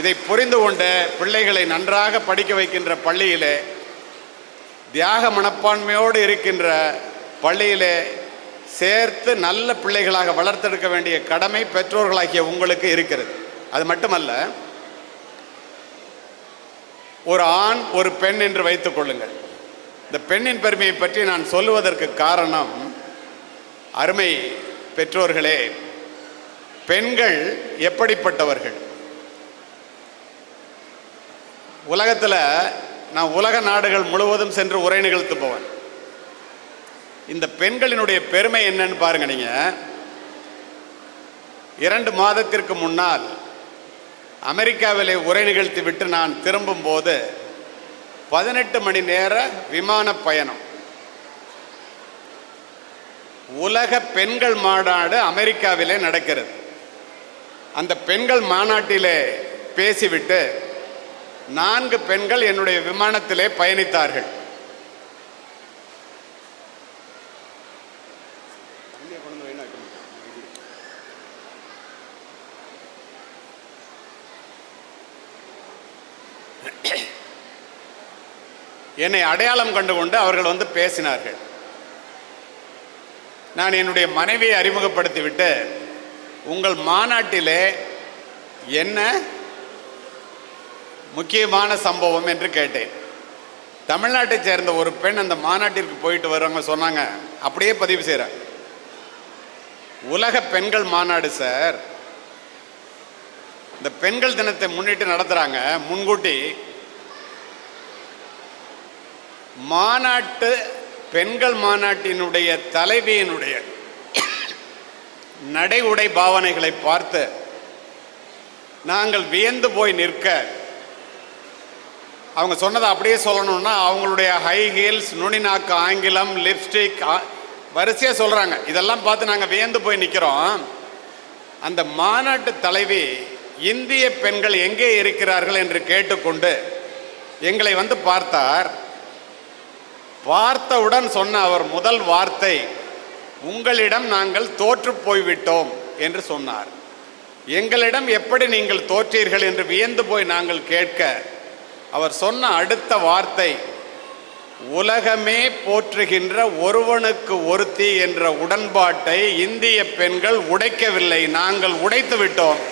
இதை புரிந்து கொண்டு பிள்ளைகளை நன்றாக படிக்க வைக்கின்ற பள்ளியிலே, தியாக மனப்பான்மையோடு இருக்கின்ற பள்ளியிலே சேர்த்து நல்ல பிள்ளைகளாக வளர்த்தெடுக்க வேண்டிய கடமை பெற்றோர்களாகிய உங்களுக்கு இருக்கிறது. அது மட்டுமல்ல, ஒரு ஆண் ஒரு பெண் என்று வைத்துக் கொள்ளுங்கள். இந்த பெண்ணின் பெருமையை பற்றி நான் சொல்லுவதற்கு காரணம், அருமை பெற்றோர்களே, பெண்கள் எப்படிப்பட்டவர்கள்? உலகத்தில் நான் உலக நாடுகள் முழுவதும் சென்று உரை நிகழ்த்துபவன். இந்த பெண்களினுடைய பெருமை என்னன்னு பாருங்க. நீங்க 2 மாதத்திற்கு முன்னால் அமெரிக்காவிலே உரை நிகழ்த்தி விட்டு நான் திரும்பும் போது 18 மணி நேர விமான பயணம். உலக பெண்கள் மாநாடு அமெரிக்காவிலே நடக்கிறது. அந்த பெண்கள் மாநாட்டிலே பேசிவிட்டு 4 பெண்கள் என்னுடைய விமானத்திலே பயணித்தார்கள். என்னை அடையாளம் கண்டு கொண்டு அவர்கள் வந்து பேசினார்கள். நான் என்னுடைய மனைவியை அறிமுகப்படுத்திவிட்டு, உங்கள் மாநாட்டிலே என்ன முக்கியமான சம்பவம் என்று கேட்டேன். தமிழ்நாட்டை சேர்ந்த ஒரு பெண் அந்த மாநாட்டிற்கு போயிட்டு வரவங்க சொன்னாங்க, அப்படியே பதிவு செய்கிறேன், உலக பெண்கள் மாநாடு சார், இந்த பெண்கள் தினத்தை முன்னிட்டு நடத்துகிறாங்க. முன்கூட்டி மாநாட்டு பெண்கள் மாநாட்டினுடைய தலைவியினுடைய நடை உடை பாவனைகளை பார்த்து நாங்கள் வியந்து போய் நிற்க அவங்க சொன்னதை அப்படியே சொல்லணும்னா அவங்களுடைய ஹை ஹீல்ஸ், நுனிநாக்கு ஆங்கிலம், லிப்ஸ்டிக் வரிசையாக சொல்கிறாங்க. இதெல்லாம் பார்த்து நாங்கள் வியந்து போய் நிற்கிறோம். அந்த மாநாட்டு தலைவி இந்திய பெண்கள் எங்கே இருக்கிறார்கள் என்று கேட்டுக்கொண்டு எங்களை வந்து பார்த்தார். பார்த்தவுடன் சொன்ன அவர் முதல் வார்த்தை, உங்களிடம் நாங்கள் தோற்று போய்விட்டோம் என்று சொன்னார். எங்களிடம் எப்படி நீங்கள் தோற்றீர்கள் என்று வியந்து போய் நாங்கள் கேட்க அவர் சொன்ன அடுத்த வார்த்தை, உலகமே போற்றுகின்ற ஒருவனுக்கு ஒருத்தி என்ற உடன்பாட்டை இந்திய பெண்கள் உடைக்கவில்லை, நாங்கள் உடைத்து விட்டோம்.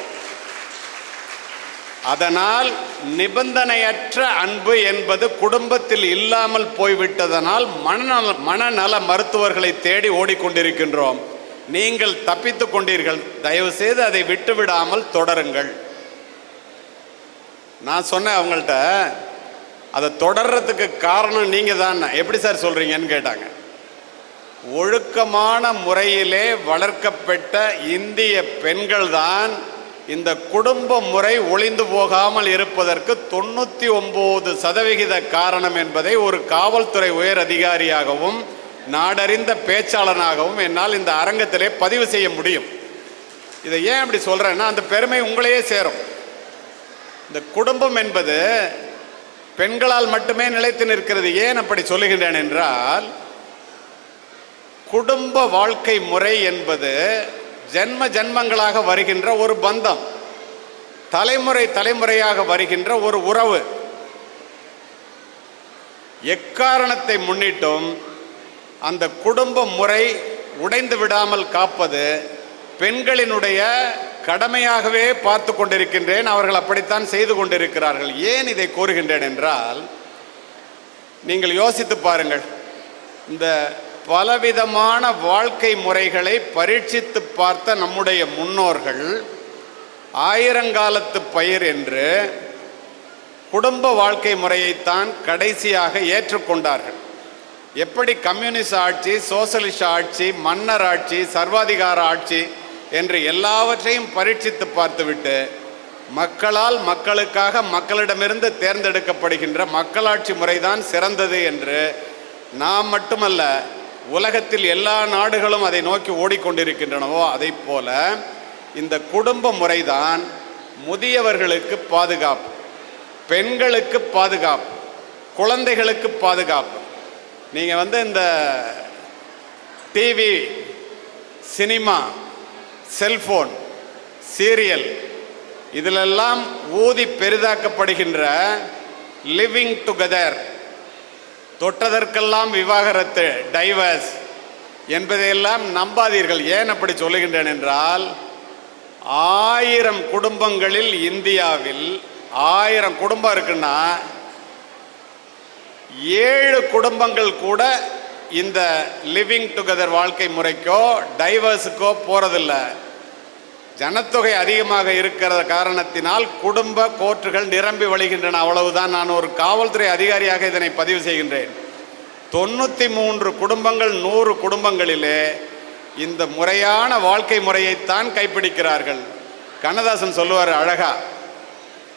அதனால் நிபந்தனையற்ற அன்பு என்பது குடும்பத்தில் இல்லாமல் போய்விட்டதனால் மனநல மருத்துவர்களை தேடி ஓடிக்கொண்டிருக்கின்றோம். நீங்கள் தப்பித்துக் கொண்டீர்கள், தயவு செய்து அதை விட்டுவிடாமல் தொடருங்கள். நான் சொன்னேன் அவங்கள்ட்ட, அதை தொடர்றதுக்கு காரணம் நீங்கள் தான். எப்படி சார் சொல்கிறீங்கன்னு கேட்டாங்க. ஒழுக்கமான முறையிலே வளர்க்கப்பட்ட இந்திய பெண்கள் தான் இந்த குடும்ப முறை ஒளிந்து போகாமல் இருப்பதற்கு 99% காரணம் என்பதை ஒரு காவல்துறை உயர் அதிகாரியாகவும் நாடறிந்த பேச்சாளனாகவும் என்னால் இந்த அரங்கத்திலே பதிவு செய்ய முடியும். இதை ஏன் அப்படி சொல்கிறேன்னா, அந்த பெருமை உங்களையே சேரும். இந்த குடும்பம் என்பது பெண்களால் மட்டுமே நிலைத்து நிற்கிறது. ஏன் அப்படி சொல்லுகின்றேன் என்றால், குடும்ப வாழ்க்கை முறை என்பது ஜென்ம ஜென்மங்களாக வருகின்ற ஒரு பந்தம், தலைமுறை தலைமுறையாக வருகின்ற ஒரு உறவு. எக்காரணத்தை முன்னிட்டும் அந்த குடும்ப முறை உடைந்து விடாமல் காப்பது பெண்களினுடைய கடமையாகவே பார்த்து கொண்டிருக்கின்றேன். அவர்கள் அப்படித்தான் செய்து கொண்டிருக்கிறார்கள். ஏன் இதை கூறுகின்றேன் என்றால், நீங்கள் யோசித்து பாருங்கள். இந்த பலவிதமான வாழ்க்கை முறைகளை பரீட்சித்து பார்த்த நம்முடைய முன்னோர்கள் ஆயிரங்காலத்து பயிர் என்று குடும்ப வாழ்க்கை முறையைத்தான் கடைசியாக ஏற்றுக்கொண்டார்கள். எப்படி கம்யூனிஸ்ட் ஆட்சி, சோசலிஸ்ட் ஆட்சி, மன்னர் ஆட்சி, சர்வாதிகார ஆட்சி என்று எல்லாவற்றையும் பரீட்சித்து பார்த்துவிட்டு மக்களால் மக்களுக்காக மக்களிடமிருந்து தேர்ந்தெடுக்கப்படுகின்ற மக்களாட்சி முறைதான் சிறந்தது என்று நாம் மட்டுமல்ல, உலகத்தில் எல்லா நாடுகளும் அதை நோக்கி ஓடிக்கொண்டிருக்கின்றனவோ அதை போல இந்த குடும்ப முறைதான் முதியவர்களுக்கு பாதுகாப்பு, பெண்களுக்கு பாதுகாப்பு, குழந்தைகளுக்கு பாதுகாப்பு. நீங்கள் இந்த டிவி, சினிமா, செல்போன், சீரியல் இதிலெல்லாம் ஊதி பெரிதாக்கப்படுகின்ற லிவிங் டுகெதர், தொட்டதற்கெல்லாம் விவாகரத்து, டைவர்ஸ் என்பதையெல்லாம் நம்பாதீர்கள். ஏன் அப்படி சொல்லுகின்றேன் என்றால், 1000 குடும்பங்களில் இந்தியாவில் 1000 குடும்பம் இருக்குன்னா 7 குடும்பங்கள் கூட இந்த லிவிங் டுகெதர் வாழ்க்கை முறைக்கோ டைவர்ஸுக்கோ போறதில்ல. ஜனத்தொகை அதிகமாக இருக்கிற காரணத்தினால் குடும்ப கோர்ட்டுகள் நிரம்பி வழிகின்றன, அவ்வளவுதான். நான் ஒரு காவல்துறை அதிகாரியாக இதனை பதிவு செய்கின்றேன். 93 குடும்பங்கள் 100 குடும்பங்களிலே இந்த முறையான வாழ்க்கை முறையைத்தான் கைப்பிடிக்கிறார்கள். கண்ணதாசன் சொல்லுவார் அழகா,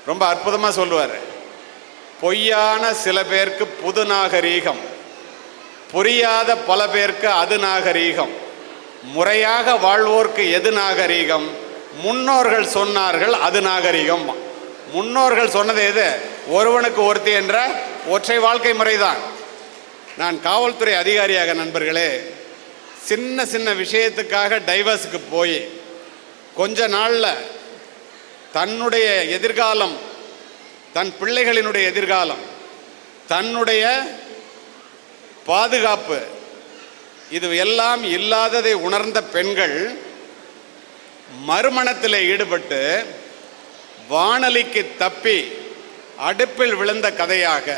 ரொம்ப அற்புதமாக சொல்லுவார், பொய்யான சில பேருக்கு புது நாகரீகம், புரியாத பல பேருக்கு அது நாகரீகம், முறையாக வாழ்வோர்க்கு எது நாகரீகம், முன்னோர்கள் சொன்னார்கள் அது நாகரீகம். முன்னோர்கள் சொன்னது எது? ஒருவனுக்கு ஒருத்தி என்ற ஒற்றை வாழ்க்கை முறைதான். நான் காவல்துறை அதிகாரியாக நண்பர்களே, சின்ன சின்ன விஷயத்துக்காக டைவர்ஸுக்கு போய் கொஞ்ச நாளில் தன்னுடைய எதிர்காலம், தன் பிள்ளைகளினுடைய எதிர்காலம், தன்னுடைய பாதுகாப்பு, இது எல்லாம் இல்லாததை உணர்ந்த பெண்கள் மறுமணத்தில் ஈடுபட்டு வானலிக்கு தப்பி அடுப்பில் விழுந்த கதையாக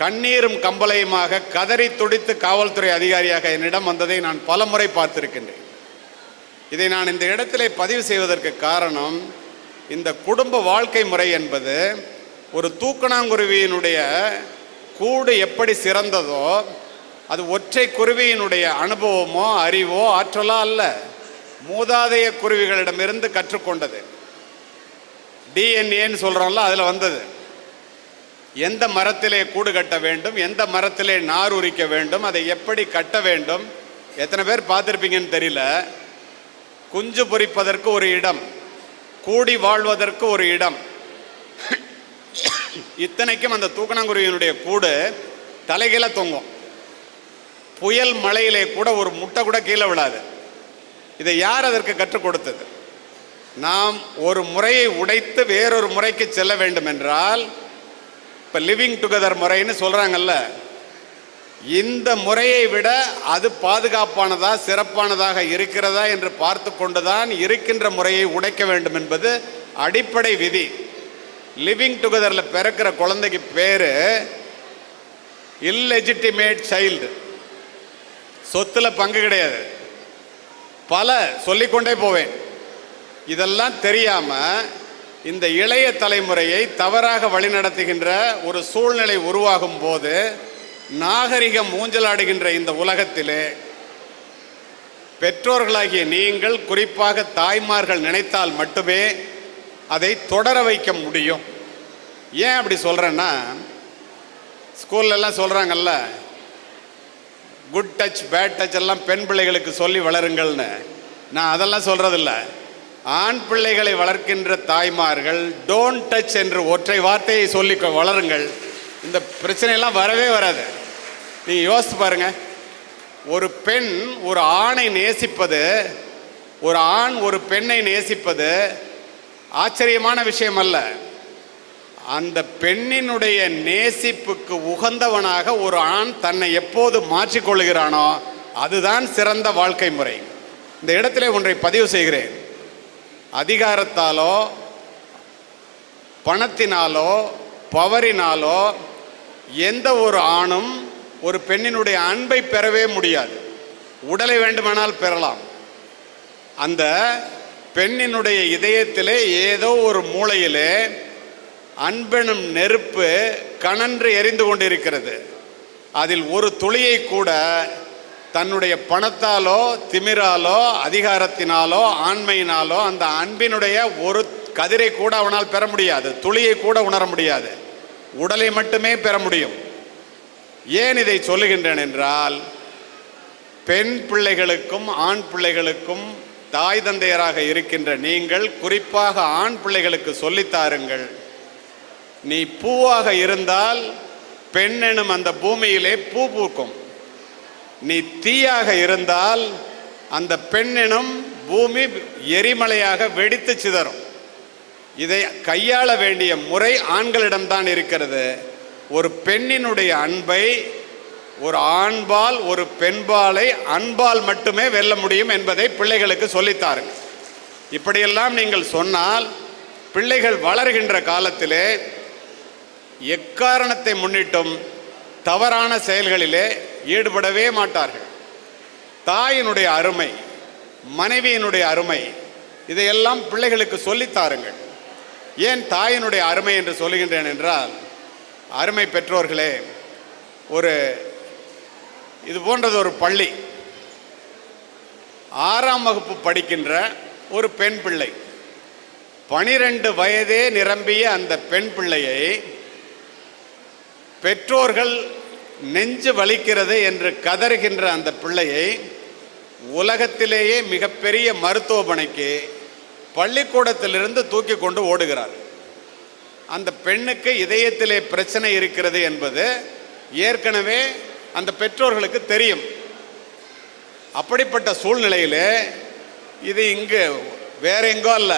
கண்ணீரும் கம்பளையுமாக கதறி துடித்து காவல்துறை அதிகாரியாக என்னிடம் வந்ததை நான் பல முறை பார்த்திருக்கின்றேன். இதை நான் இந்த இடத்திலே பதிவு செய்வதற்கு காரணம், இந்த குடும்ப வாழ்க்கை முறை என்பது ஒரு தூக்கணாங்குருவியினுடைய கூடு எப்படி சிறந்ததோ, அது ஒற்றை குருவியினுடைய அனுபவமோ அறிவோ ஆற்றலோ அல்ல, மூதாதைய குருவிகளிடமிருந்து கற்றுக்கொண்டது. டிஎன்ஏன்னு சொல்கிறோம்ல, அதில் வந்தது. எந்த மரத்திலே கூடு கட்ட வேண்டும், எந்த மரத்திலே நார் உரிக்க வேண்டும், அதை எப்படி கட்ட வேண்டும். எத்தனை பேர் பார்த்துருப்பீங்கன்னு தெரியல. குஞ்சு பொரிப்பதற்கு ஒரு இடம், கூடி வாழ்வதற்கு ஒரு இடம். இத்தனைக்கும் அந்த தூக்கணாங்குருவியினுடைய கூடு தலைகீழ தொங்கும். புயல் மழையிலே கூட ஒரு முட்டை கூட கீழே விழாது. இதை யார் அதற்கு கற்றுக் கொடுத்தது? நாம் ஒரு முறையை உடைத்து வேறொரு முறைக்கு செல்ல வேண்டும் என்றால், இப்போ லிவிங் டுகெதர் முறைன்னு சொல்கிறாங்கல்ல, இந்த முறையை விட அது பாதுகாப்பானதா சிறப்பானதாக இருக்கிறதா என்று பார்த்து கொண்டுதான் இருக்கின்ற முறையை உடைக்க வேண்டும் என்பது அடிப்படை விதி. லிவிங் டுகெதரில் பிறக்கிற குழந்தைக்கு பேர் இல்லெஜிட்டிமேட் சைல்டு, சொத்துல பங்கு கிடையாது. பல சொல்லிக்கொண்டே போவேன். இதெல்லாம் தெரியாம இந்த இளைய தலைமுறையை தவறாக வழிநடத்துகின்ற ஒரு சூழ்நிலை உருவாகும் போது, நாகரிகம் ஊஞ்சலாடுகின்ற இந்த உலகத்திலே பெற்றோர்களாகிய நீங்கள், குறிப்பாக தாய்மார்கள் நினைத்தால் மட்டுமே அதை தொடர வைக்க முடியும். ஏன் அப்படி சொல்றேன்னா, ஸ்கூல்லலாம் சொல்றாங்கல்ல, குட் டச் பேட் டச் எல்லாம் பெண் பிள்ளைகளுக்கு சொல்லி வளருங்கள்னு. நான் அதெல்லாம் சொல்றதில்ல. ஆண் பிள்ளைகளை வளர்க்கின்ற தாய்மார்கள் டோன்ட் டச் என்று ஒற்றை வார்த்தையை சொல்லி வளருங்கள். இந்த பிரச்சனையெல்லாம் வரவே வராது. நீங்கள் யோசித்து பாருங்க. ஒரு பெண் ஒரு ஆணை நேசிப்பது, ஒரு ஆண் ஒரு பெண்ணை நேசிப்பது ஆச்சரியமான விஷயம் அல்ல. அந்த பெண்ணினுடைய நேசிப்புக்கு உகந்தவனாக ஒரு ஆண் தன்னை எப்போது மாற்றிக்கொள்கிறானோ அதுதான் சிறந்த வாழ்க்கை முறை. இந்த இடத்திலே ஒன்றை பதிவு செய்கிறேன். அதிகாரத்தாலோ பணத்தினாலோ பவரினாலோ எந்த ஒரு ஆணும் ஒரு பெண்ணினுடைய அன்பை பெறவே முடியாது. உடலை வேண்டுமானால் பெறலாம். அந்த பெண்ணினுடைய இதயத்திலே ஏதோ ஒரு மூலையிலே அன்பெனும் நெருப்பு கனன்று எரிந்து கொண்டிருக்கிறது. அதில் ஒரு துளியை கூட தன்னுடைய பணத்தாலோ திமிராலோ அதிகாரத்தினாலோ ஆண்மையினாலோ அந்த அன்பினுடைய ஒரு கதிரை கூட அவனால் பெற முடியாது. துளியை கூட உணர முடியாது. உடலை மட்டுமே பெற முடியும். ஏன் இதை சொல்லுகின்றேன் என்றால், பெண் பிள்ளைகளுக்கும் ஆண் பிள்ளைகளுக்கும் தாய் தந்தையராக இருக்கின்ற நீங்கள், குறிப்பாக ஆண் பிள்ளைகளுக்கு சொல்லித்தாருங்கள். நீ பூவாக இருந்தால் பெண் எனும் அந்த பூமியிலே பூ பூக்கும். நீ தீயாக இருந்தால் அந்த பெண் எனும் பூமி எரிமலையாக வெடித்து சிதறும். இதை கையாள வேண்டிய முறை ஆண்களிடம்தான் இருக்கிறது. ஒரு பெண்ணினுடைய அன்பை ஒரு ஆண்பால் ஒரு பெண்பாலை அன்பால் மட்டுமே வெல்ல முடியும் என்பதை பிள்ளைகளுக்கு சொல்லித்தாருங்கள். இப்படியெல்லாம் நீங்கள் சொன்னால் பிள்ளைகள் வளர்கின்ற காலத்திலே எக்காரணத்தை முன்னிட்டும் தவறான செயல்களிலே ஈடுபடவே மாட்டார்கள். தாயினுடைய அருமை, மனைவியினுடைய அருமை, இதையெல்லாம் பிள்ளைகளுக்கு சொல்லித்தாருங்கள். ஏன் தாயினுடைய அருமை என்று சொல்லுகின்றேன் என்றால், அருமை பெற்றோர்களே, இது போன்றது ஒரு பள்ளி. 6ஆம் வகுப்பு படிக்கின்ற ஒரு பெண் பிள்ளை, 12 வயதே நிரம்பிய அந்த பெண் பிள்ளையை பெற்றோர்கள் நெஞ்சு வலிக்கிறது என்று கதறுகின்ற அந்த பிள்ளையை உலகத்திலேயே மிகப்பெரிய மருத்துவமனைக்கு பள்ளிக்கூடத்திலிருந்து தூக்கி கொண்டு ஓடுகிறார். அந்த பெண்ணுக்கு இதயத்திலே பிரச்சனை இருக்கிறது என்பது ஏற்கனவே அந்த பெற்றோர்களுக்கு தெரியும். அப்படிப்பட்ட சூழ்நிலையிலே, இது இங்கு வேற எங்கோ அல்ல,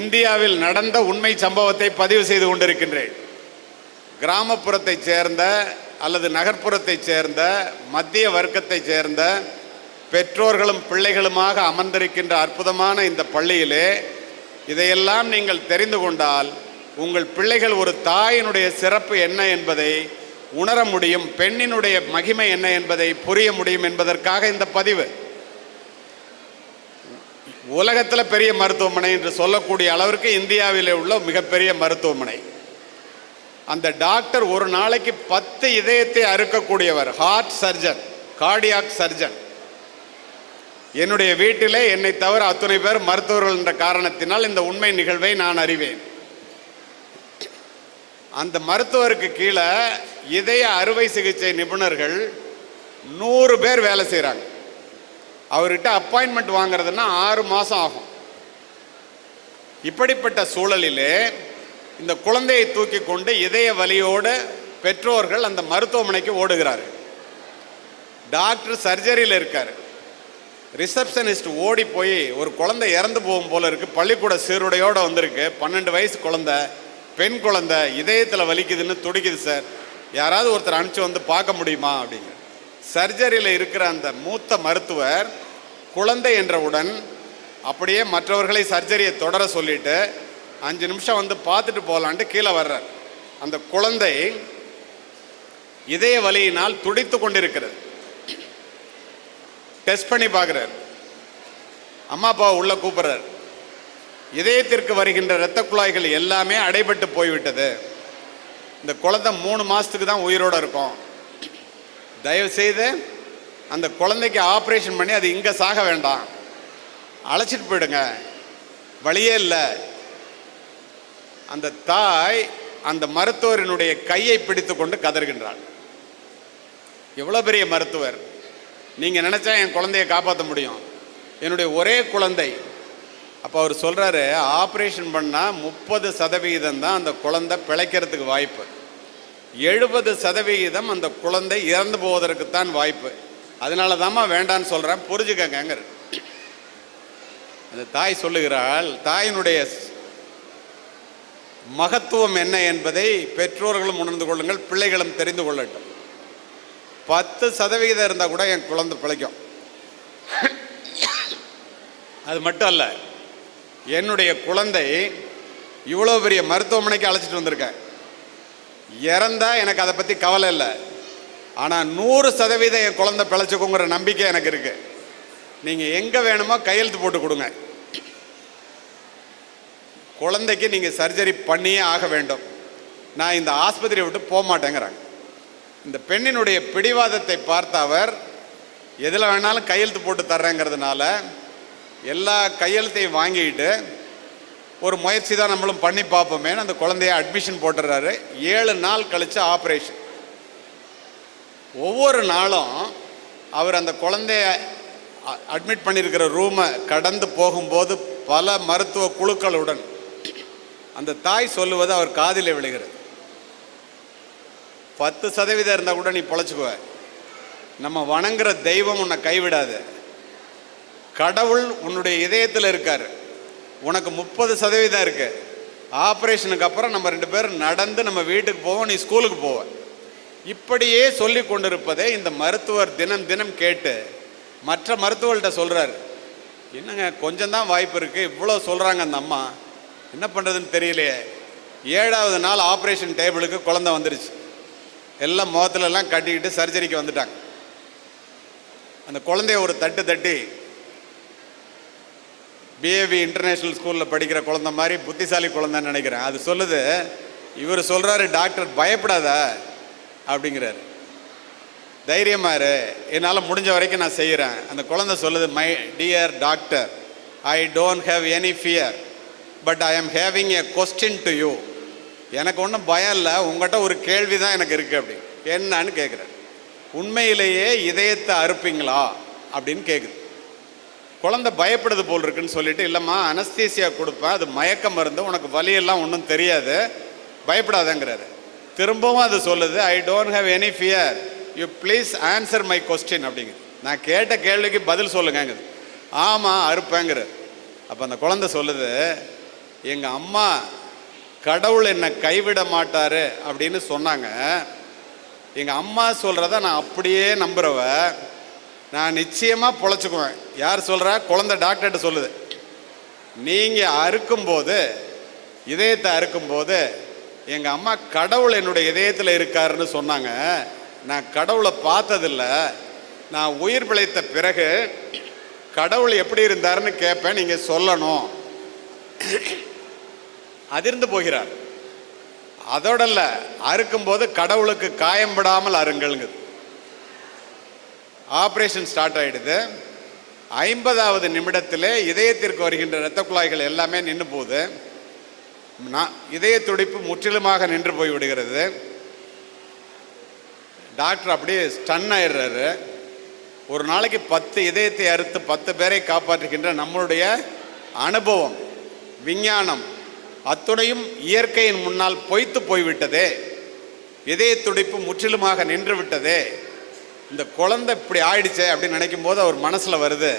இந்தியாவில் நடந்த உண்மை சம்பவத்தை பதிவு செய்து கொண்டிருக்கின்றேன். கிராமப்புறத்தை சேர்ந்த அல்லது நகர்ப்புறத்தை சேர்ந்த மத்திய வர்க்கத்தை சேர்ந்த பெற்றோர்களும் பிள்ளைகளுமாக அமர்ந்திருக்கின்ற அற்புதமான இந்த பள்ளியிலே இதையெல்லாம் நீங்கள் தெரிந்து கொண்டால் உங்கள் பிள்ளைகள் ஒரு தாயினுடைய சிறப்பு என்ன என்பதை உணர முடியும், பெண்ணினுடைய மகிமை என்ன என்பதை புரிய முடியும் என்பதற்காக இந்த பதிவு. உலகத்தில் பெரிய மருத்துவமனை என்று சொல்லக்கூடிய அளவிற்கு இந்தியாவிலே உள்ள மிகப்பெரிய மருத்துவமனை. அந்த டாக்டர் ஒரு நாளைக்கு 10 இதயத்தை அறுக்கக்கூடியவர், ஹார்ட் சர்ஜன், கார்டியாக் சர்ஜன். என்னுடைய வீட்டிலே என்னை தவிர அத்தனை பேர் மருத்துவர்கள் என்ற காரணத்தினால் இந்த உண்மை நிகழ்வை நான் அறிவேன். அந்த மருத்துவருக்கு கீழே இதய அறுவை சிகிச்சை நிபுணர்கள் 100 பேர் வேலை செய்கிறாங்க. அவர்கிட்ட அப்பாயின்மெண்ட் வாங்குறதுன்னா 6 மாதம் ஆகும். இப்படிப்பட்ட சூழலிலே இந்த குழந்தையை தூக்கி கொண்டு இதய வலியோடு பெற்றோர்கள் அந்த மருத்துவமனைக்கு ஓடுகிறார்கள். டாக்டர் சர்ஜரியில் இருக்கார். ரிசப்ஷனிஸ்ட் ஓடி போய் ஒரு குழந்தை இறந்து போகும் போல இருக்கு, பள்ளிக்கூட சீருடையோடு வந்திருக்கு, 12 வயசு குழந்தை, பெண் குழந்தை, இதயத்தில் வலிக்குதுன்னு துடிக்குது சார், யாராவது ஒருத்தர் அனுப்பிச்சு வந்து பார்க்க முடியுமா அப்படிங்க. சர்ஜரியில் இருக்கிற அந்த மூத்த மருத்துவர் குழந்தை என்றவுடன் அப்படியே மற்றவர்களை சர்ஜரியை தொடர சொல்லிட்டு 5 நிமிஷம் வந்து பார்த்துட்டு போகலான்ட்டு கீழே வர்றார். அந்த குழந்தை இதய வலியினால் துடித்து கொண்டிருக்கிறது. டெஸ்ட் பண்ணி பார்க்குறார். அம்மா அப்பாவை உள்ள கூப்பிட்றார். இதயத்திற்கு வருகின்ற இரத்த குழாய்கள் எல்லாமே அடைபட்டு போய்விட்டது. இந்த குழந்தை 3 மாதத்துக்கு தான் உயிரோடு இருக்கும். தயவுசெய்து அந்த குழந்தைக்கு ஆப்ரேஷன் பண்ணி அது இங்கே சாக வேண்டாம், அழைச்சிட்டு போயிடுங்க, வழியே இல்லை. அந்த தாய் அந்த மருத்துவரினுடைய கையை பிடித்து கொண்டு கதறுகின்றாள். எவ்வளோ பெரிய மருத்துவர்! நீங்கள் நினச்சா என் குழந்தையை காப்பாற்ற முடியும், என்னுடைய ஒரே குழந்தை. அப்போ அவர் சொல்கிறாரு, ஆப்ரேஷன் பண்ணால் 30% தான் அந்த குழந்தை பிழைக்கிறதுக்கு வாய்ப்பு, 70% அந்த குழந்தை இறந்து போவதற்குத்தான் வாய்ப்பு. அதனால தாம்மா வேண்டான்னு சொல்கிறேன், புரிஞ்சுக்கங்க. அந்த தாய் சொல்லுகிறாள், தாயினுடைய மகத்துவம் என்ன என்பதை பெற்றோர்களும் உணர்ந்து கொள்ளுங்கள், பிள்ளைகளும் தெரிந்து கொள்ளட்டும். 10% இருந்தால் கூட என் குழந்தை பிழைக்கும். அது மட்டும் அல்ல, என்னுடைய குழந்தை இவ்வளோ பெரிய மருத்துவமனைக்கு அழைச்சிட்டு வந்திருக்கேன், இறந்தா எனக்கு அதை பற்றி கவலை இல்லை. ஆனால் 100% என் குழந்தை பிழைச்சிக்கோங்கிற நம்பிக்கை எனக்கு இருக்கு. நீங்கள் எங்கே வேணுமோ கையெழுத்து போட்டு கொடுங்க, குழந்தைக்கு நீங்கள் சர்ஜரி பண்ணியே ஆக வேண்டும், நான் இந்த ஆஸ்பத்திரியை விட்டு போக மாட்டேங்கிறாங்க. இந்த பெண்ணினுடைய பிடிவாதத்தை பார்த்த அவர் எதில் வேணாலும் கையெழுத்து போட்டு தர்றேங்கிறதுனால எல்லா கையெழுத்தையும் வாங்கிட்டு ஒரு முயற்சி தான் நம்மளும் பண்ணி பார்ப்போமேன்னு அந்த குழந்தைய அட்மிஷன் போட்டுடுறாரு. 7 நாள் கழித்து ஆப்ரேஷன். ஒவ்வொரு நாளும் அவர் அந்த குழந்தைய அட்மிட் பண்ணியிருக்கிற ரூமை கடந்து போகும்போது பல மருத்துவ குழுக்களுடன் அந்த தாய் சொல்லுவது அவர் காதில் விழுகிறது. 10% இருந்தால் கூட நீ பொழைச்சிக்குவ, நம்ம வணங்குற தெய்வம் உன்னை கைவிடாது, கடவுள் உன்னுடைய இதயத்தில் இருக்கார், உனக்கு 30% இருக்கு, ஆப்ரேஷனுக்கு அப்புறம் நம்ம 2 பேரும் நடந்து நம்ம வீட்டுக்கு போவோம், நீ ஸ்கூலுக்கு போவ. இப்படியே சொல்லி கொண்டிருப்பதை இந்த மருத்துவர் தினம் தினம் கேட்டு மற்ற மருத்துவர்கள்ட்ட சொல்கிறார், என்னங்க கொஞ்சம் தான் வாய்ப்பு இருக்குது, இவ்வளோ சொல்கிறாங்க அந்த அம்மா, என்ன பண்ணுறதுன்னு தெரியலையே. 7வது நாள் ஆப்ரேஷன் டேபிளுக்கு குழந்தை வந்துருச்சு, எல்லாம் முகத்துலலாம் கட்டிக்கிட்டு சர்ஜரிக்கு வந்துட்டாங்க. அந்த குழந்தைய ஒரு தட்டு தட்டி, பிஏவி இன்டர்நேஷ்னல் ஸ்கூலில் படிக்கிற குழந்தை மாதிரி புத்திசாலி குழந்தைன்னு நினைக்கிறேன், அது சொல்லுது. இவர் சொல்கிறாரு, டாக்டர் பயப்படாத அப்படிங்கிறாரு, தைரியமாக இரு, என்னால் முடிஞ்ச வரைக்கும் நான் செய்கிறேன். அந்த குழந்தை சொல்லுது, my dear doctor, I don't have any fear, but I ஆம் having a question to you. எனக்கு ஒன்றும் பயம் இல்லை, உங்கள்கிட்ட ஒரு கேள்வி தான் எனக்கு இருக்குது. அப்படி என்னன்னு கேட்குறேன். உண்மையிலேயே இதயத்தை அறுப்பீங்களா அப்படின்னு கேட்குது. குழந்தை பயப்படுது போல் இருக்குன்னு சொல்லிட்டு, இல்லைம்மா அனஸ்தீசியா கொடுப்பேன், அது மயக்க மருந்து, உனக்கு வலியெல்லாம் ஒன்றும் தெரியாது, பயப்படாதங்கிறாரு. திரும்பவும் அது சொல்லுது, I don't have any fear, you please answer my question அப்படிங்குது. நான் கேட்ட கேள்விக்கு பதில் சொல்லுங்கங்குது. ஆமாம் அறுப்பேங்கிறது. அப்போ அந்த குழந்தை சொல்லுது, எங்கள் அம்மா கடவுள் என்னை கைவிட மாட்டார் அப்படின்னு சொன்னாங்க, எங்கள் அம்மா சொல்கிறத நான் அப்படியே நம்புகிறவ, நான் நிச்சயமாக பொழைச்சிக்குவேன். யார் சொல்கிறா? குழந்தை டாக்டர்கிட்ட சொல்லுது. நீங்கள் அறுக்கும்போது, இதயத்தை அறுக்கும்போது எங்கள் அம்மா கடவுள் என்னுடைய இதயத்தில் இருக்காருன்னு சொன்னாங்க, நான் கடவுளை பார்த்ததில்ல, நான் உயிர் பிழைத்த பிறகு கடவுள் எப்படி இருந்தாருன்னு கேட்பேன், நீங்கள் சொல்லணும். அதிர்ந்து போகிறார். அதோடல்ல, அறுக்கும்போது கடவுளுக்கு காயம்படாமல் அருங்கள்ங்குது. ஆப்ரேஷன் ஸ்டார்ட் ஆகிடுது. 50வது நிமிடத்திலே இதயத்திற்கு வருகின்ற இரத்த குழாய்கள் எல்லாமே நின்று போகுது. இதய துடிப்பு முற்றிலுமாக நின்று போய் விடுகிறது. டாக்டர் அப்படியே ஸ்டன் ஆயிடுறாரு. ஒரு நாளைக்கு 10 இதயத்தை அறுத்து 10 பேரை காப்பாற்றுகின்ற நம்மளுடைய அனுபவம், விஞ்ஞானம் அத்துணையும் இயற்கையின் முன்னால் பொய்த்து போய்விட்டதே. இதய துடிப்பு முற்றிலுமாக நின்று விட்டதே. இந்த குழந்தை இப்படி ஆயிடுச்சே அப்படின்னு நினைக்கும் போது அவர் மனசில் வருது,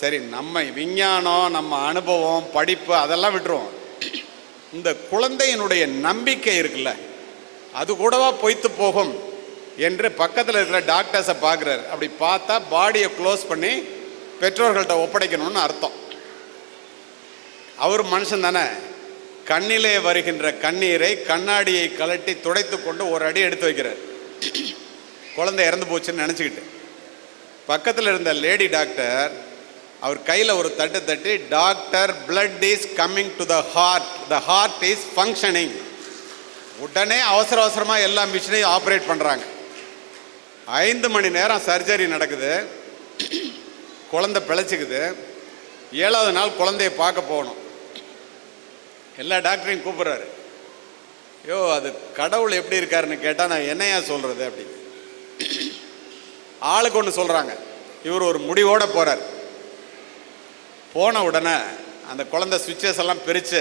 சரி நம்ம விஞ்ஞானம், நம்ம அனுபவம், படிப்பு அதெல்லாம் விட்டுருவோம். இந்த குழந்தையினுடைய நம்பிக்கை இருக்குல்ல, அது கூடவா பொய்த்து போகும் என்று பக்கத்தில் இருக்கிற டாக்டர்ஸை பார்க்குறாரு. அப்படி பார்த்தா பாடியை க்ளோஸ் பண்ணி பெற்றோர்கள்ட்ட ஒப்படைக்கணும்னு அர்த்தம். அவர் மனுஷன் தானே. கண்ணிலே வருகின்ற கண்ணீரை கண்ணாடியை கலட்டி துடைத்து கொண்டு ஒரு அடி எடுத்து வைக்கிறார். குழந்தை இறந்து போச்சுன்னு நினச்சிக்கிட்டு பக்கத்தில் இருந்த லேடி டாக்டர் அவர் கையில் ஒரு தட்டு தட்டி, doctor, blood is coming to the heart is functioning. உடனே அவசர அவசரமாக எல்லா மிஷினையும் ஆப்ரேட் பண்ணுறாங்க. 5 மணி நேரம் சர்ஜரி நடக்குது. குழந்தை பிழைச்சிக்குது. 7வது நாள் குழந்தைய பார்க்க போகணும். எல்லா டாக்டரையும் கூப்பிட்றாரு. ஐயோ, அது கடவுள் எப்படி இருக்காருன்னு கேட்டால் நான் என்னையா சொல்கிறது அப்படி. ஆளுக்கு ஒன்று சொல்கிறாங்க. இவர் ஒரு முடிவோடு போகிறார். போன உடனே அந்த குழந்தை சுவிட்சஸ் எல்லாம் பிரித்து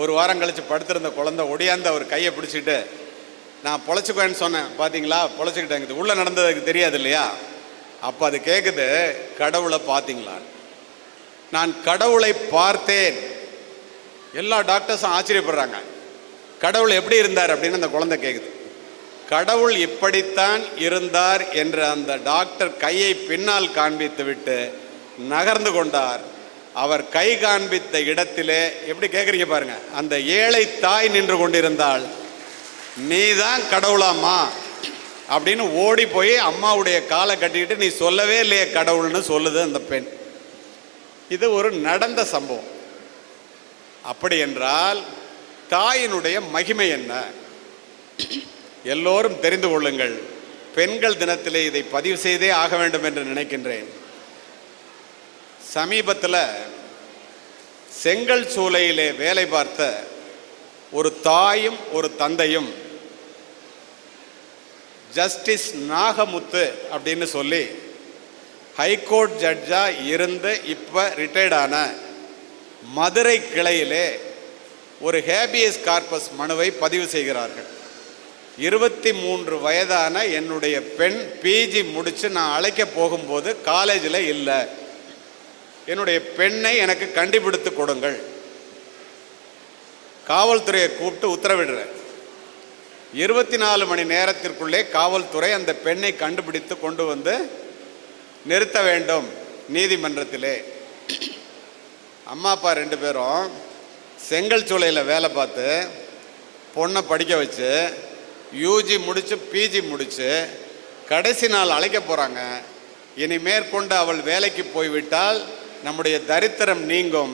ஒரு வாரம் கழித்து படுத்திருந்த குழந்தை ஒடியாந்து அவர் கையை பிடிச்சிக்கிட்டு, நான் பொழைச்சிக்குவேன்னு சொன்னேன், பார்த்தீங்களா பொழைச்சிக்கிட்டேங்குது, உள்ளே நடந்ததுக்கு தெரியாது இல்லையா. அப்போ அது கேட்குது, கடவுளை பார்த்தீங்களா? நான் கடவுளை பார்த்தேன். எல்லா டாக்டர்ஸும் ஆச்சரியப்படுறாங்க. கடவுள் எப்படி இருந்தார் அப்படின்னு அந்த குழந்தை கேட்குது. கடவுள் இப்படித்தான் இருந்தார் என்று அந்த டாக்டர் கையை பின்னால் காண்பித்து விட்டு நகர்ந்து கொண்டார். அவர் கை காண்பித்த இடத்திலே, எப்படி கேட்குறீங்க பாருங்க, அந்த ஏழை தாய் நின்று கொண்டிருந்தாள். நீ தான் கடவுளாம்மா அப்படின்னு ஓடி போய் அம்மாவுடைய காலை கட்டிக்கிட்டு, நீ சொல்லவே இல்லையே கடவுள்னு சொல்லுது அந்த பெண். இது ஒரு நடந்த சம்பவம். அப்படி என்றால் தாயினுடைய மகிமை என்ன? எல்லோரும் தெரிந்து கொள்ளுங்கள். பெண்கள் தினத்திலே இதை பதிவு செய்தே ஆக வேண்டும் என்று நினைக்கின்றேன். சமீபத்தில் செங்கல் சூளையிலே வேலை பார்த்த ஒரு தாயும் ஒரு தந்தையும் ஜஸ்டிஸ் நாகமுத்து அப்படின்னு சொல்லி ஹைகோர்ட் ஜட்ஜா இருந்து இப்போ ரிட்டையர்டான மதுரை கிளையிலே ஒரு ஹேபியஸ் கார்பஸ் மனுவை பதிவு செய்கிறார்கள். 23 வயதான என்னுடைய பெண் பிஜி முடித்து நான் அழைக்க போகும்போது காலேஜில் இல்லை. என்னுடைய பெண்ணை எனக்கு கண்டுபிடித்து கொடுங்கள். காவல்துறையை கூப்பிட்டு உத்தரவிடுறேன். 24 மணி நேரத்திற்குள்ளே காவல்துறை அந்த பெண்ணை கண்டுபிடித்து கொண்டு வந்து நிறுத்த வேண்டும் நீதிமன்றத்திலே. அம்மா அப்பா 2 பேரும் செங்கல் சூளையில் வேலை பார்த்து பொண்ணை படிக்க வச்சு யூஜி முடித்து பிஜி முடித்து கடைசி நாள் அழைக்க போகிறாங்க. இனி மேற்கொண்டு அவள் வேலைக்கு போய்விட்டால் நம்முடைய தரித்திரம் நீங்கும்,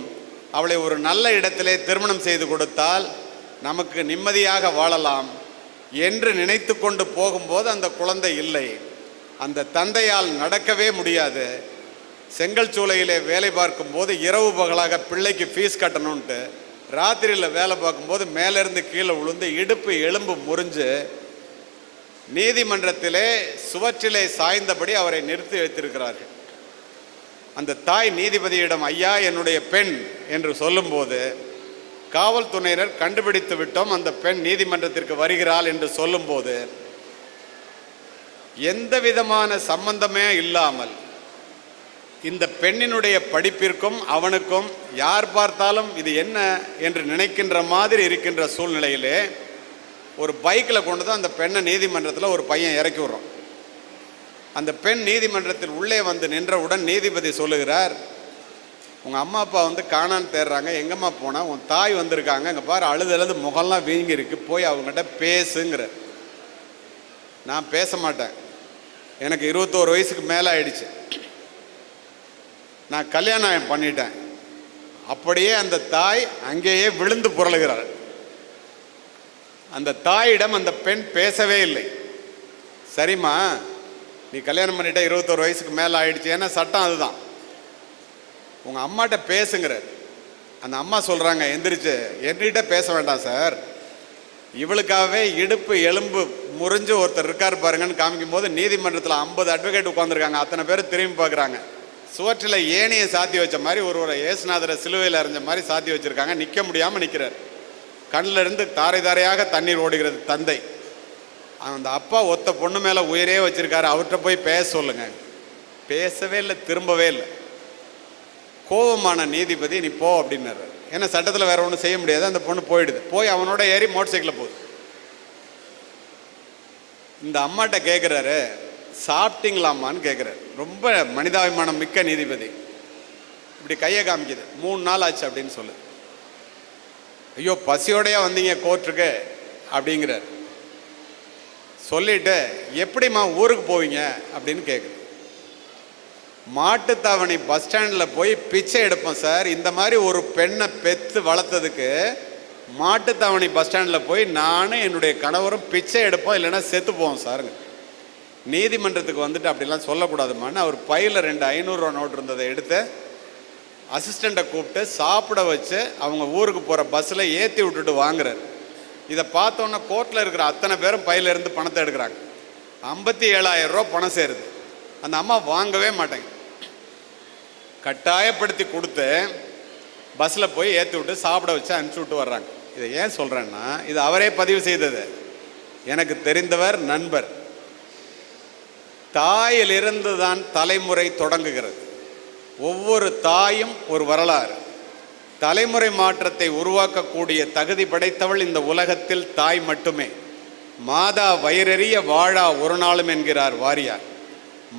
அவளை ஒரு நல்ல இடத்திலே திருமணம் செய்து கொடுத்தால் நமக்கு நிம்மதியாக வாழலாம் என்று நினைத்து கொண்டு போகும்போது அந்த குழந்தை இல்லை. அந்த தந்தையால் நடக்கவே முடியாது. செங்கல் சூளையிலே வேலை பார்க்கும்போது இரவு பகலாக பிள்ளைக்கு ஃபீஸ் கட்டணுன்ட்டு ராத்திரியில் வேலை பார்க்கும்போது மேலேருந்து கீழே விழுந்து இடுப்பு எலும்பு முறிஞ்சு நீதிமன்றத்திலே சுவற்றிலே சாய்ந்தபடி அவரை நிறுத்தி வைத்திருக்கிறார்கள். அந்த தாய் நீதிபதியிடம், ஐயா என்னுடைய பெண் என்று சொல்லும்போது, காவல்துறையினர் கண்டுபிடித்து விட்டோம், அந்த பெண் நீதிமன்றத்திற்கு வருகிறாள் என்று சொல்லும்போது, எந்த விதமான சம்பந்தமே இல்லாமல் இந்த பெண்ணினுடைய படிப்பிற்கும் அவனுக்கும் யார் பார்த்தாலும் இது என்ன என்று நினைக்கின்ற மாதிரி இருக்கின்ற சூழ்நிலையிலே ஒரு பைக்கில் கொண்டு தான் அந்த பெண்ணை நீதிமன்றத்தில் ஒரு பையன் இறக்கி விடுறோம். அந்த பெண் நீதிமன்றத்தில் உள்ளே வந்து நின்றவுடன் நீதிபதி சொல்லுகிறார், உங்கள் அம்மா அப்பா வந்து காணான்னு தேடுறாங்க, எங்கம்மா போனால் உன் தாய் வந்திருக்காங்க, இங்கே பாரு அழுது முகம்லாம் வீங்கி இருக்கு, போய் அவங்ககிட்ட பேசுங்கிற. நான் பேச மாட்டேன், எனக்கு 21 வயசுக்கு மேலே ஆயிடுச்சு, நான் கல்யாணம் பண்ணிட்டேன். அப்படியே அந்த தாய் அங்கேயே விழுந்து புரளுகிறார். அந்த தாயிடம் அந்த பெண் பேசவே இல்லை. சரிம்மா, நீ கல்யாணம் பண்ணிட்ட, 21 வயசுக்கு மேலே ஆயிடுச்சு, ஏன்னா சட்டம் அதுதான், உங்கள் அம்மாட்ட பேசுங்கிற. அந்த அம்மா சொல்கிறாங்க எந்திரிச்சு, என்கிட்ட பேச வேண்டாம் சார், இவளுக்காகவே இடுப்பு எலும்பு முறிஞ்சு ஒருத்தர் இருக்கார் பாருங்கன்னு காமிக்கும் போது நீதிமன்றத்தில் 50 அட்வொகேட் உட்காந்துருக்காங்க. அத்தனை பேர் திரும்பி பார்க்குறாங்க. சுவற்றில் ஏணியை சாத்தி வச்ச மாதிரி ஒரு ஏசுநாதரை சிலுவையில் அரைஞ்ச மாதிரி சாத்தி வச்சுருக்காங்க. நிற்க முடியாமல் நிற்கிறார். கண்ணில் இருந்து தாரை தாரையாக தண்ணீர் ஓடுகிறது. தந்தை அந்த அப்பா ஒத்த பொண்ணு மேலே உயிரே வச்சுருக்காரு, அவர்கிட்ட போய் பேச சொல்லுங்க. பேசவே இல்லை, திரும்பவே இல்லை. கோபமான நீதிபதி நீ போ அப்படின்னாரு. ஏன்னா சட்டத்தில் வேற ஒன்றும் செய்ய முடியாது. அந்த பொண்ணு போயிடுது. போய் அவனோட ஏறி மோட்டர் சைக்கிளில் போகுது. இந்த அம்மாட்ட கேட்குறாரு, சாப்பிட்டீங்களாமான்னு கேட்குறாரு. ரொம்ப மனிதாபிமானம் மிக்க நீதிபதி. இப்படி கையை காமிக்குது. 3 நாள் ஆச்சு அப்படின்னு சொல்லு. ஐயோ பசியோடையா வந்தீங்க கோர்ட்டுக்கு அப்படிங்கிறார். சொல்லிட்டு எப்படிம்மா ஊருக்கு போவீங்க அப்படின்னு கேட்குது. மாட்டுத்தாவணி பஸ் ஸ்டாண்டில் போய் பிச்சை எடுப்போம் சார். இந்த மாதிரி ஒரு பெண்ணை பெற்று வளர்த்ததுக்கு மாட்டுத்தாவணி பஸ் ஸ்டாண்டில் போய் நானும் என்னுடைய கணவரும் பிச்சை எடுப்போம், இல்லைன்னா செத்து போவோம் சாருங்க. நீதிமன்றத்துக்கு வந்துட்டு அப்படிலாம் சொல்லக்கூடாதுமான்னு அவர் பையில் 2 500 ரூபா நோட்டு இருந்ததை எடுத்து அசிஸ்டண்ட்டை கூப்பிட்டு சாப்பிட வச்சு அவங்க ஊருக்கு போகிற பஸ்ஸில் ஏற்றி விட்டுட்டு வாங்குறாரு. இதை பார்த்தோன்னா கோர்ட்டில் இருக்கிற அத்தனை பேரும் பையில இருந்து பணத்தை எடுக்கிறாங்க. 57,000 ரூபா பணம் சேருது. அந்த அம்மா வாங்கவே மாட்டாங்க. கட்டாயப்படுத்தி கொடுத்து பஸ்ஸில் போய் ஏற்றி விட்டு சாப்பிட வச்சு அனுப்பிச்சி விட்டு வர்றாங்க. இதை ஏன் சொல்கிறேன்னா, இது அவரே பதிவு செய்தது. எனக்கு தெரிந்தவர், நண்பர். தாயிலிருந்து தான் தலைமுறை தொடங்குகிறது. ஒவ்வொரு தாயும் ஒரு வரலாறு. தலைமுறை மாற்றத்தை உருவாக்கக்கூடிய தகுதி படைத்தவள் இந்த உலகத்தில் தாய் மட்டுமே. மாதா வயிறறிய வாழா ஒரு நாளும் என்கிறார் வாரியார்.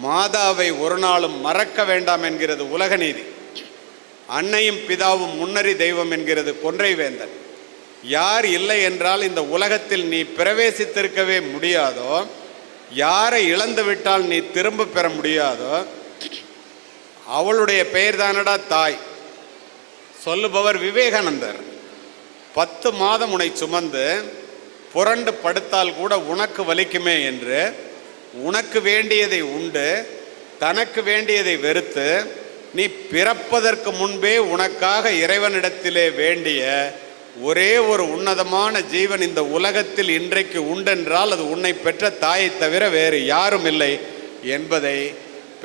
மாதாவை ஒரு நாளும் மறக்க வேண்டாம் என்கிறது உலக நீதி. அன்னையும் பிதாவும் முன்னறி தெய்வம் என்கிறது கொன்றை வேந்தன். யார் இல்லை என்றால் இந்த உலகத்தில் நீ பிரவேசித்திருக்கவே முடியாதோ, யாரை இழந்து விட்டால் நீ திரும்ப பெற முடியாதோ, அவளுடைய பெயர் தானடா தாய். சொல்லுபவர் விவேகானந்தர். 10 மாதம் உன்னை சுமந்து புரண்டு படுத்தால் கூட உனக்கு வலிக்குமே என்று உனக்கு வேண்டியதை உண்டு தனக்கு வேண்டியதை வெறுத்து நீ பிறப்பதற்கு முன்பே உனக்காக இறைவனிடத்திலே வேண்டிய ஒரே ஒரு உன்னதமான ஜீவன் இந்த உலகத்தில் இன்றைக்கு உண்டென்றால் அது உன்னை பெற்ற தாயை தவிர வேறு யாரும் இல்லை என்பதை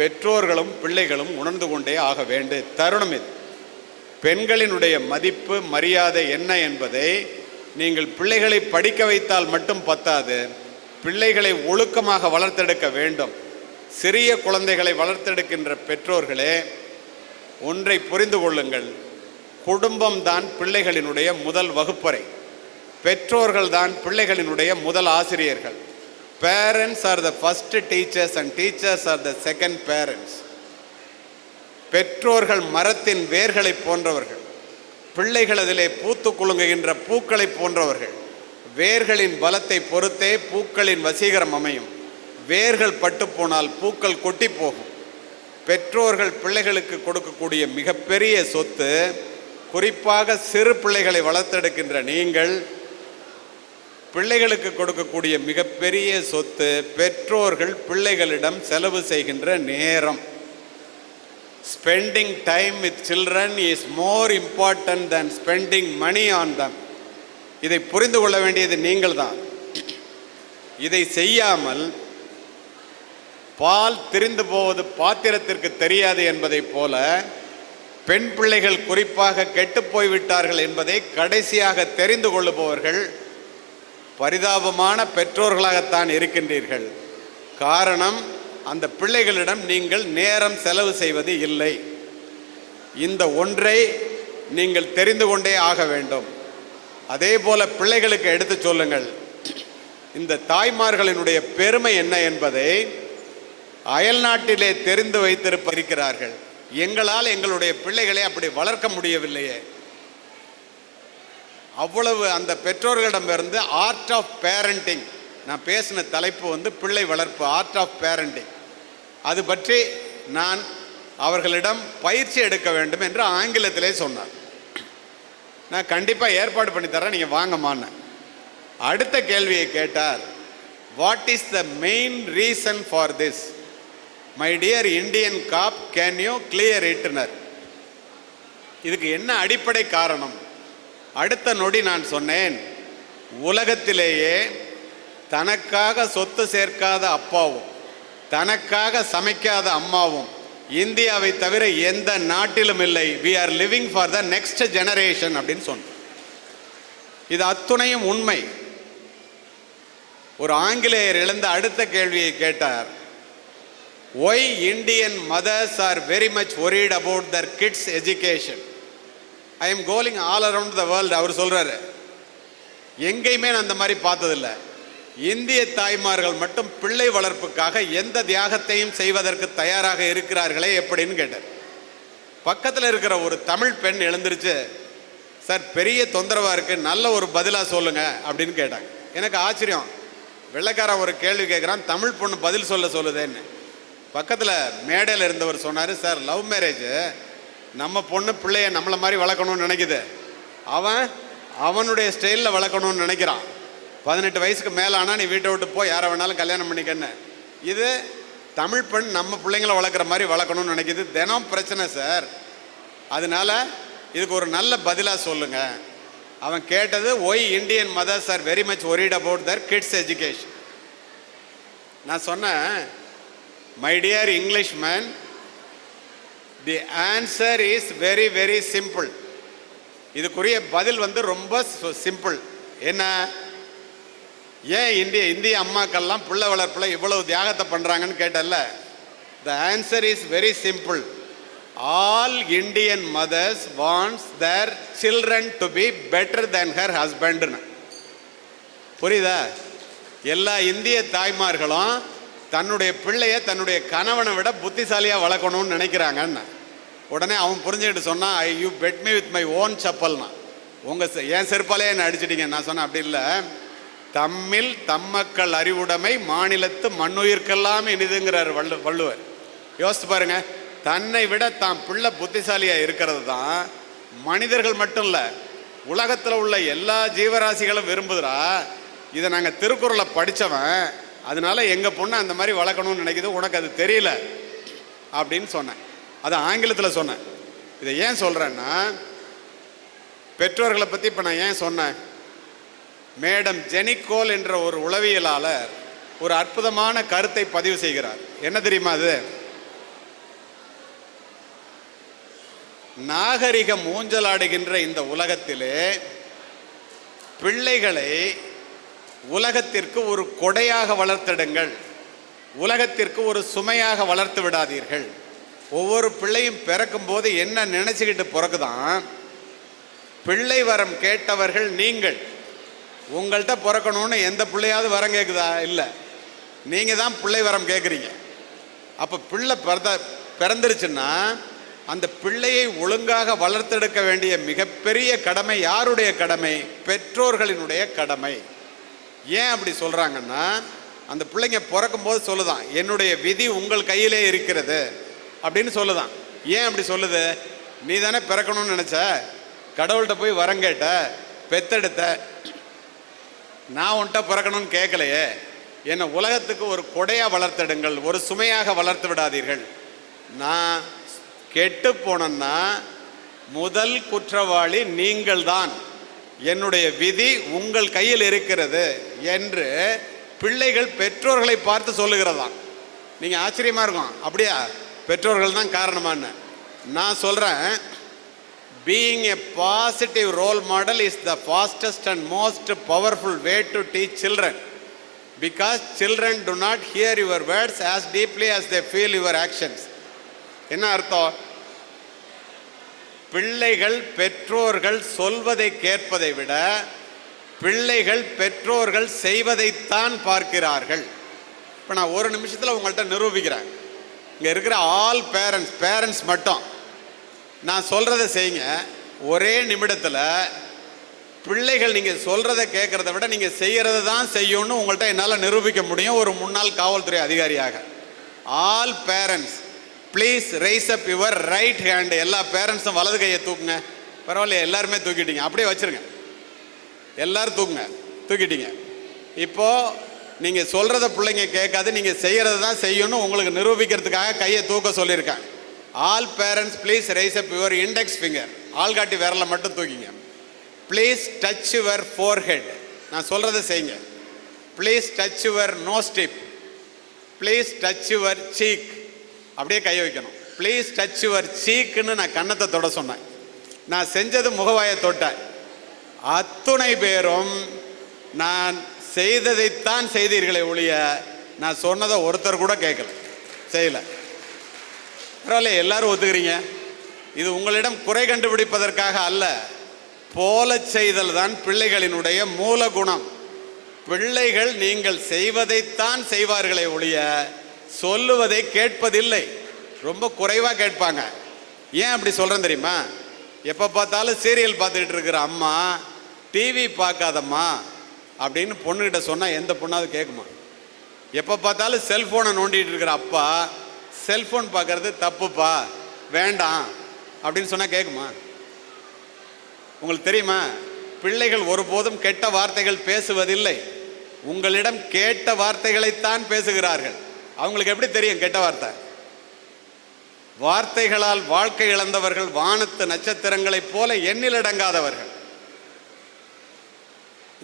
பெற்றோர்களும் பிள்ளைகளும் உணர்ந்து கொண்டே ஆக வேண்டிய தருணம் இது. பெண்களினுடைய மதிப்பு மரியாதை என்ன என்பதை நீங்கள் பிள்ளைகளை படிக்க வைத்தால் மட்டும் பத்தாது, பிள்ளைகளை ஒழுக்கமாக வளர்த்தெடுக்க வேண்டும். சிறிய குழந்தைகளை வளர்த்தெடுக்கின்ற பெற்றோர்களே, ஒன்றை புரிந்து கொள்ளுங்கள். குடும்பம்தான் பிள்ளைகளினுடைய முதல் வகுப்பறை. பெற்றோர்கள் தான் பிள்ளைகளினுடைய முதல் ஆசிரியர்கள். Parents are the first teachers and teachers are the second parents. பெற்றோர்கள் மரத்தின் வேர்களை போன்றவர்கள், பிள்ளைகள் அதிலே பூத்து குலுங்குகின்ற பூக்களை போன்றவர்கள். வேர்களின் பலத்தை பொறுத்தே பூக்களின் வசீகரம் அமையும். வேர்கள் பட்டு போனால் பூக்கள் கொட்டி போகும். பெற்றோர்கள் பிள்ளைகளுக்கு கொடுக்கக்கூடிய மிகப்பெரிய சொத்து, குறிப்பாக சிறு பிள்ளைகளை வளர்த்தெடுக்கின்ற நீங்கள் பிள்ளைகளுக்கு கொடுக்கக்கூடிய மிகப்பெரிய சொத்து, பெற்றோர்கள் பிள்ளைகளிடம் செலவு செய்கின்ற நேரம். Spending time with children is more important than spending money on them. இதை புரிந்து கொள்ள வேண்டியது நீங்கள் தான். இதை செய்யாமல் பால் திரிந்து போவது பாத்திரத்திற்கு தெரியாது என்பதை போல பெண் பிள்ளைகள் குறிப்பாக கெட்டுப் போய்விட்டார்கள் என்பதை கடைசியாக தெரிந்து கொள்ளுபவர்கள் பரிதாபமான பெற்றோர்களாகத்தான் இருக்கின்றீர்கள். காரணம், அந்த பிள்ளைகளிடம் நீங்கள் நேரம் செலவு செய்வது இல்லை. இந்த ஒன்றை நீங்கள் தெரிந்து கொண்டே ஆக வேண்டும். அதே போல பிள்ளைகளுக்கு எடுத்து சொல்லுங்கள். இந்த தாய்மார்களினுடைய பெருமை என்ன என்பதை அயல்நாட்டிலே தெரிந்து வைத்திருக்கிறார்கள். எங்களால் எங்களுடைய பிள்ளைகளை அப்படி வளர்க்க முடியவில்லையே. அவ்வளவு அந்த பெற்றோர்களிடமிருந்து ஆர்ட் ஆஃப் பேரண்டிங், நான் பேசின தலைப்பு பிள்ளை வளர்ப்பு, ஆர்ட் ஆஃப் பேரண்டிங். அது பற்றி நான் அவர்களிடம் பயிற்சி எடுக்க வேண்டும் என்று ஆங்கிலத்திலே சொன்னார். நான் கண்டிப்பாக ஏற்பாடு பண்ணி தரேன், நீங்கள் வாங்கம்மான்னு. அடுத்த கேள்வியை கேட்டார், what is the main reason for this my dear Indian cop, can you clear இட்னர்? இதுக்கு என்ன அடிப்படை காரணம்? அடுத்த நொடி நான் சொன்னேன், உலகத்திலேயே தனக்காக சொத்து சேர்க்காத அப்பாவும் தனக்காக சமைக்காத அம்மாவும் இந்தியாவை தவிர எந்த நாட்டிலும் இல்லை. we are living for the next generation அப்படின்னு சொன்னேன். இது அத்துணையும் உண்மை. ஒரு ஆங்கிலேயர் எழுந்த அடுத்த கேள்வியை கேட்டார், why Indian mothers are very much worried about their kids education? I am going all around the world. அவர் சொல்றாரு, எங்கேயுமே நான் அந்த மாதிரி பார்த்ததில்லை. இந்திய தாய்மார்கள் மட்டும் பிள்ளை வளர்ப்புக்காக எந்த தியாகத்தையும் செய்வதற்கு தயாராக இருக்கிறார்களே எப்படின்னு கேட்டார். பக்கத்தில் இருக்கிற ஒரு தமிழ் பெண் எழுந்திருச்சு, சார் பெரிய தொந்தரவா இருக்கு, நல்ல ஒரு பதிலா சொல்லுங்க அப்படின்னு கேட்டாங்க. எனக்கு ஆச்சரியம், வெள்ளைக்காரன் ஒரு கேள்வி கேட்குறான், தமிழ் பொண்ணு பதில் சொல்லுதேன்னு. பக்கத்தில் மேடையில் இருந்தவர் சொன்னார், சார் லவ் மேரேஜ், நம்ம பொண்ணு பிள்ளைய நம்மளை மாதிரி வளர்க்கணும்னு நினைக்குது, அவனுடைய ஸ்டைலில் வளர்க்கணும்னு நினைக்கிறான். 18 வயசுக்கு மேலானா நீ வீட்டை விட்டு போய் யாரை வேணாலும் கல்யாணம் பண்ணிக்கன்னு. இது தமிழ் பெண் நம்ம பிள்ளைங்களை வளர்க்குற மாதிரி வளர்க்கணும்னு நினைக்கிது. தினம் பிரச்சனை சார். அதனால இதுக்கு ஒரு நல்ல பதிலாக சொல்லுங்க. அவன் கேட்டது, why Indian mothers are very much worried about their kids education. நான் சொன்னேன், my dear Englishman, the answer is very very simple. இதுக்குரிய பதில் ரொம்ப சிம்பிள். என்ன? ஏன் இந்திய அம்மாக்கள்லாம் பிள்ளை வளர்ப்பில் இவ்வளவு தியாகத்தை பண்ணுறாங்கன்னு கேட்டல. The answer is very simple. All Indian mothers wants their children to be better than her ஹஸ்பண்ட்னு. புரியுதா? எல்லா இந்திய தாய்மார்களும் தன்னுடைய பிள்ளைய தன்னுடைய கணவனை விட புத்திசாலியாக வளர்க்கணும்னு நினைக்கிறாங்கன்னு. உடனே அவன் புரிஞ்சுக்கிட்டு சொன்னான், you bet me with my own சப்பல்னா. என் செருப்பாலே என்னை அடிச்சிட்டீங்க. நான் சொன்னேன், அப்படி இல்லை, தம்மில் தம்மக்கள் அறிவுடைமை மாநிலத்து மண்ணுயிர்க்கெல்லாம் இனிதுங்கிறார் வள்ளுவர். யோசித்து பாருங்க, தன்னை விட தான் பிள்ளை புத்திசாலியாக இருக்கிறது தான் மனிதர்கள் மட்டும் இல்லை, உலகத்தில் உள்ள எல்லா ஜீவராசிகளும் விரும்புகிறா. இதை நாங்கள் திருக்குறளை படித்தவன், அதனால எங்கள் பொண்ணை அந்த மாதிரி வளர்க்கணும்னு நினைக்கிது, உனக்கு அது தெரியல அப்படின்னு சொன்னேன். அதை ஆங்கிலத்தில் சொன்னேன். இதை ஏன் சொல்கிறேன்னா, பெற்றோர்களை பற்றி இப்போ நான் ஏன் சொன்னேன்? மேடம் ஜெனிகோல் என்ற ஒரு உளவியலாளர் ஒரு அற்புதமான கருத்தை பதிவு செய்கிறார். என்ன தெரியுமா அது? நாகரிகம் ஊஞ்சலாடுகின்ற இந்த உலகத்திலே பிள்ளைகளை உலகத்திற்கு ஒரு கொடையாக வளர்த்திடுங்கள், உலகத்திற்கு ஒரு சுமையாக வளர்த்து விடாதீர்கள். ஒவ்வொரு பிள்ளையும் பிறக்கும் போது என்ன நினைச்சுக்கிட்டு பிறக்குதான், பிள்ளை வரம் கேட்டவர்கள் நீங்கள். உங்கள்கிட்ட பிறக்கணும்னு எந்த பிள்ளையாவது வரம் கேட்குதா? இல்லை, நீங்கள் தான் பிள்ளை வரம் கேட்குறீங்க. அப்போ பிள்ளை பிறந்துருச்சுன்னா அந்த பிள்ளையை ஒழுங்காக வளர்த்தெடுக்க வேண்டிய மிகப்பெரிய கடமை யாருடைய கடமை? பெற்றோர்களினுடைய கடமை. ஏன் அப்படி சொல்கிறாங்கன்னா, அந்த பிள்ளைங்க பிறக்கும் போது சொல்லுதான், என்னுடைய விதி உங்கள் கையிலே இருக்கிறது அப்படின்னு சொல்லுதான். ஏன் அப்படி சொல்லுது? நீ தானே பிறக்கணும்னு நினச்ச, கடவுள்கிட்ட போய் வரம் கேட்ட, பெத்தெடுத்த, நான் உன்கிட்ட பிறக்கணும்னு கேட்கலையே. என்னை உலகத்துக்கு ஒரு கொடையாக வளர்த்தெடுங்கள், ஒரு சுமையாக வளர்த்து விடாதீர்கள். நான் கெட்டு போனேன்னா முதல் குற்றவாளி நீங்கள் தான், என்னுடைய விதி உங்கள் கையில் இருக்கிறது என்று பிள்ளைகள் பெற்றோர்களை பார்த்து சொல்லுகிறதா. நீங்கள் ஆச்சரியமாக இருக்கும், அப்படியா பெற்றோர்கள் தான் காரணமான்னு. நான் சொல்கிறேன், being a positive role model is the fastest and most powerful way to teach children, because children do not hear your words as deeply as they feel your actions. என்ன அர்த்தம்? பிள்ளைகள் பெற்றோர்கள் சொல்வதை கேட்பதை விட பிள்ளைகள் பெற்றோர்கள் செய்வதைத்தான் பார்க்கிறார்கள். இப்போ நான் ஒரு நிமிஷத்தில் உங்கள்கிட்ட நிரூபிக்கிறேன். இங்கே இருக்கிற ஆல் பேரண்ட்ஸ் மட்டும் நான் சொல்கிறத செய்யுங்க. ஒரே நிமிடத்தில் பிள்ளைகள் நீங்கள் சொல்கிறத கேட்குறத விட நீங்கள் செய்கிறத தான் செய்யணும்னு உங்கள்கிட்ட என்னால் நிரூபிக்க முடியும், ஒரு முன்னாள் காவல்துறை அதிகாரியாக. All parents please raise up your right hand. எல்லா பேரண்ட்ஸும் வலது கையை தூக்குங்க. பரவாயில்ல, எல்லாருமே தூக்கிட்டீங்க, அப்படியே வச்சுருங்க. எல்லோரும் தூக்கிட்டீங்க. இப்போது நீங்கள் சொல்கிறத பிள்ளைங்க கேட்காது, நீங்கள் செய்கிறத தான் செய்யணும் உங்களுக்கு நிரூபிக்கிறதுக்காக கையை தூக்க சொல்லியிருக்கேன். All parents please raise up your index finger. ஆள்காட்டி விரலை மட்டும் தூக்கிங்க. Please touch your forehead. நான் சொல்கிறத செய்யுங்க. Please touch your nose tip. Please touch your cheek. அப்படியே கை வைக்கணும். ப்ளீஸ் டச் யுவர் சீக்குன்னு நான் கன்னத்தை தொட சொன்னேன். நான் செஞ்சது முகவாயை தொட்டேன். அத்துணை பேரும் நான் செய்ததைத்தான் செய்தீர்களே ஒழிய நான் சொன்னதை ஒருத்தர் கூட கேட்கல, செய்யலை. பரவாயில்ல, எல்லாரும் ஒத்துக்கிறீங்க. இது உங்களிடம் குறை கண்டுபிடிப்பதற்காக அல்ல, போல செய்தல் தான் பிள்ளைகளினுடைய மூல குணம். பிள்ளைகள் நீங்கள் செய்வதைத்தான் செய்வார்களே ஒழிய சொல்லுவதை கேட்பதில்லை. ரொம்ப குறைவாக கேட்பாங்க. ஏன் அப்படி சொல்கிறேன் தெரியுமா? எப்போ பார்த்தாலும் சீரியல் பார்த்துக்கிட்டு இருக்கிற அம்மா டிவி பார்க்காதம்மா அப்படின்னு பொண்ணுக்கிட்ட சொன்னால் எந்த பொண்ணாவது கேட்குமா? எப்போ பார்த்தாலும் செல்ஃபோனை நோண்டிகிட்டு இருக்கிற அப்பா செல்ஃபோன் பார்க்கறது தப்புப்பா வேண்டாம் அப்படின்னு சொன்னால் கேட்குமா? உங்களுக்கு தெரியுமா, பிள்ளைகள் ஒருபோதும் கெட்ட வார்த்தைகள் பேசுவதில்லை. உங்களிடம் கேட்ட வார்த்தைகளைத்தான் பேசுகிறார்கள். அவங்களுக்கு எப்படி தெரியும் கெட்ட வார்த்தை? வார்த்தைகளால் வாழ்க்கை இழந்தவர்கள் வானத்து நட்சத்திரங்களைப் போல எண்ணிலடங்காதவர்கள்.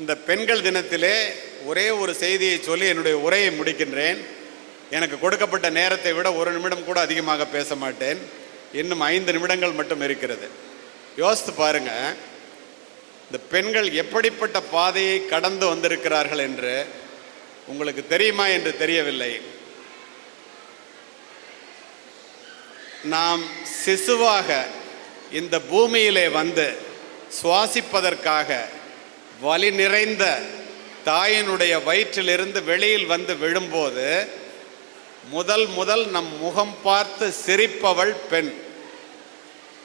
இந்த பெண்கள் தினத்திலே ஒரே ஒரு செய்தியை சொல்லி என்னுடைய உரையை முடிக்கின்றேன். எனக்கு கொடுக்கப்பட்ட நேரத்தை விட 1 நிமிடம் கூட அதிகமாக பேச மாட்டேன். இன்னும் 5 நிமிடங்கள் மட்டும் இருக்கிறது. யோசித்து பாருங்க, இந்த பெண்கள் எப்படிப்பட்ட பாதையை கடந்து வந்திருக்கிறார்கள் என்று உங்களுக்கு தெரியுமா என்று தெரியவில்லை. நாம் சிசுவாக இந்த பூமியிலே வந்து சுவாசிப்பதற்காக வலி நிறைந்த தாயினுடைய வயிற்றிலிருந்து வெளியில் வந்து விழும்போது முதல் நம் முகம் பார்த்து சிரிப்பவள் பெண்.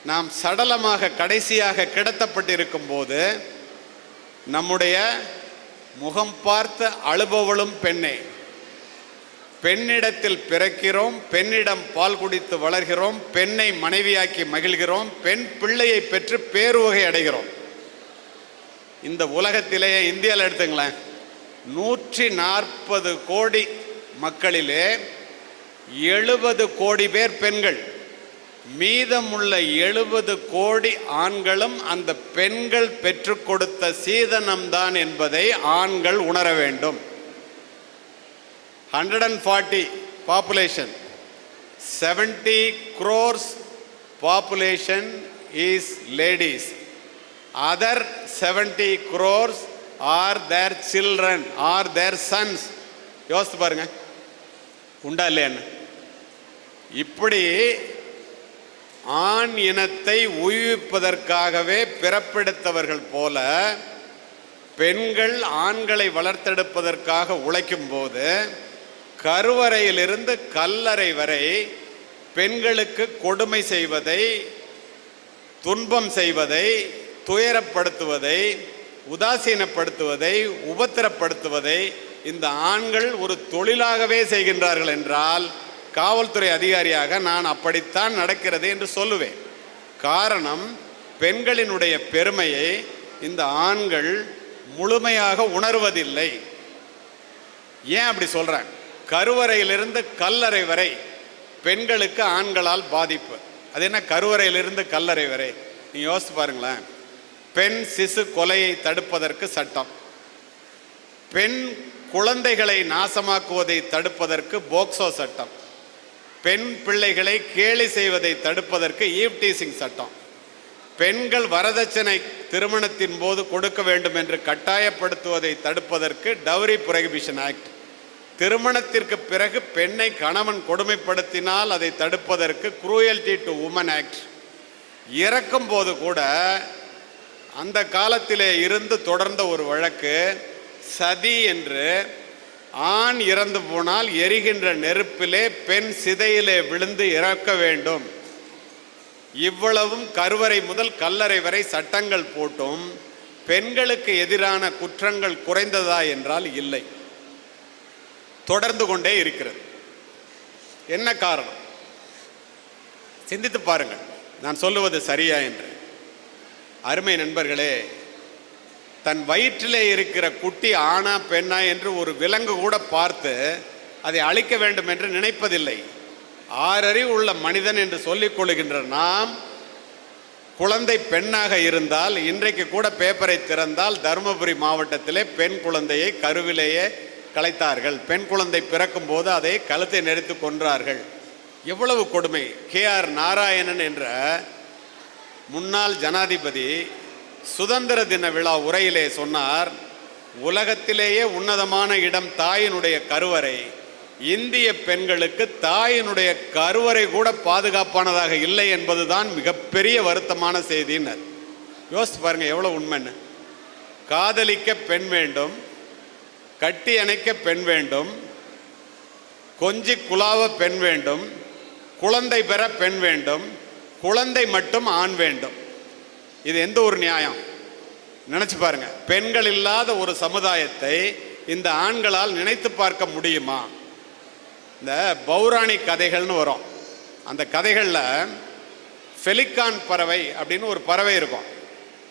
நாம் சடலமாக கடைசியாக கிடத்தப்பட்டிருக்கும் போது நம்முடைய முகம் பார்த்து அழுபவளும் பெண்ணே. பெண்ணிடத்தில் பிறக்கிறோம், பெண்ணிடம் பால் குடித்து வளர்கிறோம், பெண்ணை மனைவியாக்கி மகிழ்கிறோம், பெண் பிள்ளையை பெற்று பேருவகை அடைகிறோம். இந்த உலகத்திலேயே இந்தியாவில் எடுத்துங்களேன், 140 கோடி மக்களிலே 70 கோடி பேர் பெண்கள். மீதமுள்ள 70 கோடி ஆண்களும் அந்த பெண்கள் பெற்றுக் கொடுத்த சீதனம்தான் என்பதை ஆண்கள் உணர வேண்டும். 140 population, 70 crores population is ladies. Other 70 crores are their children, are their sons. யோசித்து பாருங்க, உண்டா இல்லையான்னு. இப்படி ஆண் இனத்தை உய்விப்பதற்காகவே பிறப்பெடுத்தவர்கள் போல பெண்கள் ஆண்களை வளர்த்தெடுப்பதற்காக உழைக்கும் போது கருவறையிலிருந்து கல்லறை வரை பெண்களுக்கு கொடுமை செய்வதை, துன்பம் செய்வதை, துயரப்படுத்துவதை, உதாசீனப்படுத்துவதை, உபத்திரப்படுத்துவதை இந்த ஆண்கள் ஒரு தொழிலாகவே செய்கின்றார்கள் என்றால் காவல்துறை அதிகாரியாக நான் அப்படித்தான் நடக்கிறது என்று சொல்லுவேன். காரணம், பெண்களினுடைய பெருமையை இந்த ஆண்கள் முழுமையாக உணர்வதில்லை. ஏன் அப்படி சொல்றேன்? கருவறையிலிருந்து கல்லறை வரை பெண்களுக்கு ஆண்களால் பாதிப்பு. அது என்ன கருவறையிலிருந்து கல்லறை வரை? நீ யோசித்து பாருங்களேன். பெண் சிசு கொலையை தடுப்பதற்கு சட்டம், பெண் குழந்தைகளை நாசமாக்குவதை தடுப்பதற்கு போக்சோ சட்டம், பெண் பிள்ளைகளை கேலி செய்வதை தடுப்பதற்கு ஈவ் டீசிங் சட்டம், பெண்கள் வரதட்சணை திருமணத்தின் போது கொடுக்க வேண்டும் என்று கட்டாயப்படுத்துவதை தடுப்பதற்கு டவுரி புரோஹிபிஷன் ஆக்ட், திருமணத்திற்கு பிறகு பெண்ணை கணவன் கொடுமைப்படுத்தினால் அதை தடுப்பதற்கு குரூயல்டி டு உமன் ஆக்ட், இறக்கும் போது கூட அந்த காலத்திலே இருந்து தொடர்ந்த ஒரு வழக்கு சதி என்று. ஆண் இறந்து போனால் எரிகின்ற நெருப்பிலே பெண் சிதையிலே விழுந்து இறக்க வேண்டும். இவ்வளவும் கருவறை முதல் கல்லறை வரை சட்டங்கள் போட்டும் பெண்களுக்கு எதிரான குற்றங்கள் குறைந்ததா என்றால் இல்லை, தொடர்ந்து கொண்டே இருக்கிறது. என்ன காரணம்? சிந்தித்து பாருங்கள், நான் சொல்லுவது சரியா என்று. அருமை நண்பர்களே, தன் வயிற்றிலே இருக்கிற குட்டி ஆணா பெண்ணா என்று ஒரு விலங்கு கூட பார்த்து அதை அழிக்க வேண்டும் என்று நினைப்பதில்லை. 6 அறிவு உள்ள மனிதன் என்று சொல்லிக் கொள்கின்ற நாம் குழந்தை பெண்ணாக இருந்தால் இன்றைக்கு கூட பேப்பரை திறந்தால் தருமபுரி மாவட்டத்திலே பெண் குழந்தையை கருவிலேயே கலைத்தார்கள். பெண் குழந்தை பிறக்கும் போது அதை கழுத்தை நெரித்து கொன்றார்கள். எவ்வளவு கொடுமை! KR நாராயணன் என்ற முன்னாள் ஜனாதிபதி சுதந்திர தின விழா உரையிலே சொன்னார், உலகத்திலேயே உன்னதமான இடம் தாயினுடைய கருவறை. இந்திய பெண்களுக்கு தாயினுடைய கருவறை கூட பாதுகாப்பானதாக இல்லை என்பதுதான் மிகப்பெரிய வருத்தமான செய்தினர். யோசித்து பாருங்க எவ்வளவு உண்மைன்னு. காதலிக்க பெண் வேண்டும், கட்டி அணைக்க பெண் வேண்டும், கொஞ்சி குலாவ பெண் வேண்டும், குழந்தை பெற பெண் வேண்டும், குழந்தை மட்டும் ஆண் வேண்டும். இது எந்த ஒரு நியாயம்? நினைச்சு பாருங்க. பெண்கள் இல்லாத ஒரு சமுதாயத்தை இந்த ஆண்களால் நினைத்து பார்க்க முடியுமா? இந்த பௌராணி கதைகள்னு வரும். அந்த கதைகளில் ஃபெலிகான் பறவை அப்படின்னு ஒரு பறவை இருக்கும்.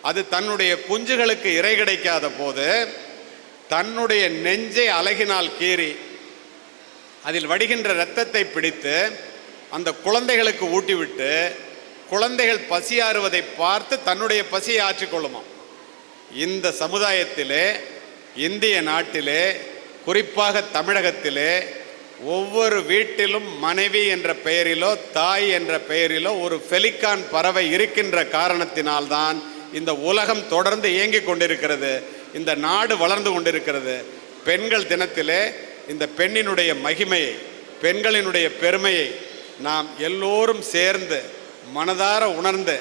அது தன்னுடைய குஞ்சுகளுக்கு இறை கிடைக்காத போது தன்னுடைய நெஞ்சை அலகினால் கீறி அதில் வடிகின்ற இரத்தத்தை பிடித்து அந்த குழந்தைகளுக்கு ஊட்டிவிட்டு குழந்தைகள் பசியாறுவதை பார்த்து தன்னுடைய பசியை ஆற்றிக்கொள்ளுமா. இந்த சமுதாயத்திலே, இந்திய நாட்டிலே, குறிப்பாக தமிழகத்திலே ஒவ்வொரு வீட்டிலும் மனைவி என்ற பெயரிலோ தாய் என்ற பெயரிலோ ஒரு ஃபெலிகான் பறவை இருக்கின்ற காரணத்தினால்தான் இந்த உலகம் தொடர்ந்து இயங்கிக் கொண்டிருக்கிறது, இந்த நாடு வளர்ந்து கொண்டிருக்கிறது. பெண்கள் தினத்திலே இந்த பெண்ணினுடைய மகிமையை, பெண்களினுடைய பெருமையை நாம் எல்லோரும் சேர்ந்து மனதார உணர்ந்து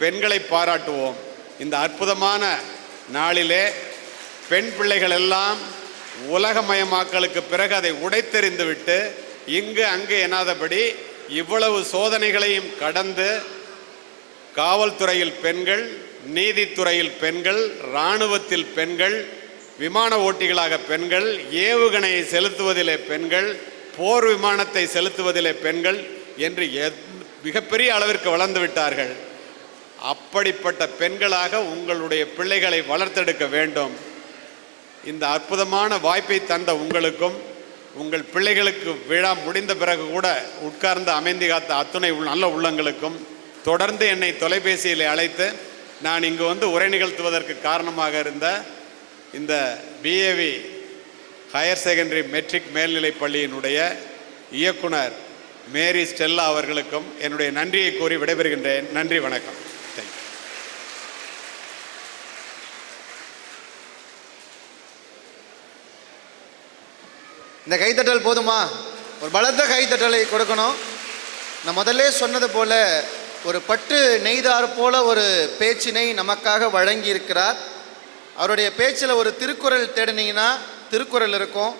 பெண்களை பாராட்டுவோம். இந்த அற்புதமான நாளிலே பெண் பிள்ளைகள் எல்லாம் உலகமயமாக்கலுக்கு பிறகு அதை உடைத்தெறிந்து விட்டு இங்கு அங்கு எனாதபடி இவ்வளவு சோதனைகளையும் கடந்து காவல்துறையில் பெண்கள், நீதித்துறையில் பெண்கள், இராணுவத்தில் பெண்கள், விமான ஓட்டிகளாக பெண்கள், ஏவுகணையை செலுத்துவதிலே பெண்கள், போர் விமானத்தை செலுத்துவதிலே பெண்கள் என்று மிகப்பெரிய அளவிற்கு வளர்ந்து விட்டார்கள். அப்படிப்பட்ட பெண்களாக உங்களுடைய பிள்ளைகளை வளர்த்தெடுக்க வேண்டும். இந்த அற்புதமான வாய்ப்பை தந்த உங்களுக்கும் உங்கள் பிள்ளைகளுக்கு விழா முடிந்த பிறகு கூட உட்கார்ந்து அமைதி காத்த அத்துணை நல்ல உள்ளங்களுக்கும் தொடர்ந்து என்னை தொலைபேசியில் அழைத்து நான் இங்கு வந்து உரை நிகழ்த்துவதற்கு காரணமாக இருந்த இந்த BAV ஹையர் செகண்டரி மெட்ரிக் மேல்நிலைப் பள்ளியினுடைய இயக்குனர் மேரி ஸ்டெல்லா அவர்களுக்கும் என்னுடைய நன்றியை கூறி விடைபெறுகின்றேன். நன்றி, வணக்கம். இந்த கைத்தட்டல் போதுமா? ஒரு பலத்த கைத்தட்டலை கொடுக்கணும். நான் முதல்ல சொன்னது போல ஒரு பட்டு நெய்தார் போல ஒரு பேச்சினை நமக்காக வழங்கி இருக்கிறார். அவருடைய பேச்சில் ஒரு திருக்குறள் தேடினீங்கன்னா திருக்குறள் இருக்கும்,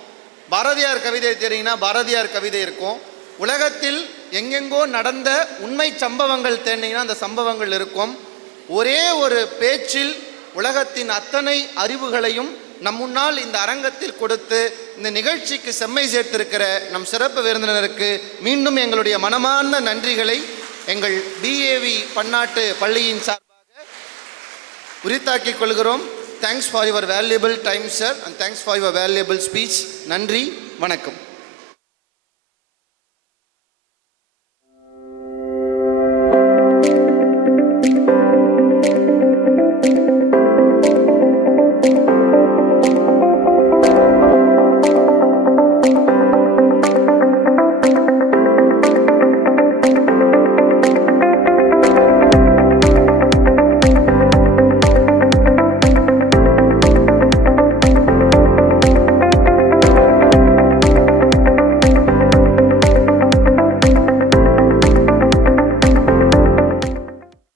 பாரதியார் கவிதை தேடினீங்கன்னா பாரதியார் கவிதை இருக்கும், உலகத்தில் எங்கெங்கோ நடந்த உண்மை சம்பவங்கள் தேடினீங்கன்னா அந்த சம்பவங்கள் இருக்கும். ஒரே ஒரு பேச்சில் உலகத்தின் அத்தனை அறிவுகளையும் நம் முன்னால் இந்த அரங்கத்தில் கொடுத்து இந்த நிகழ்ச்சிக்கு செம்மை சேர்த்திருக்கிற நம் சிறப்பு விருந்தினருக்கு மீண்டும் எங்களுடைய மனமார்ந்த நன்றிகளை எங்கள் BAV பன்னாட்டு பள்ளியின் சார்பாக உரித்தாக்கிக் கொள்கிறோம். Thanks for your valuable time sir, and thanks for your valuable speech. நன்றி, வணக்கம்.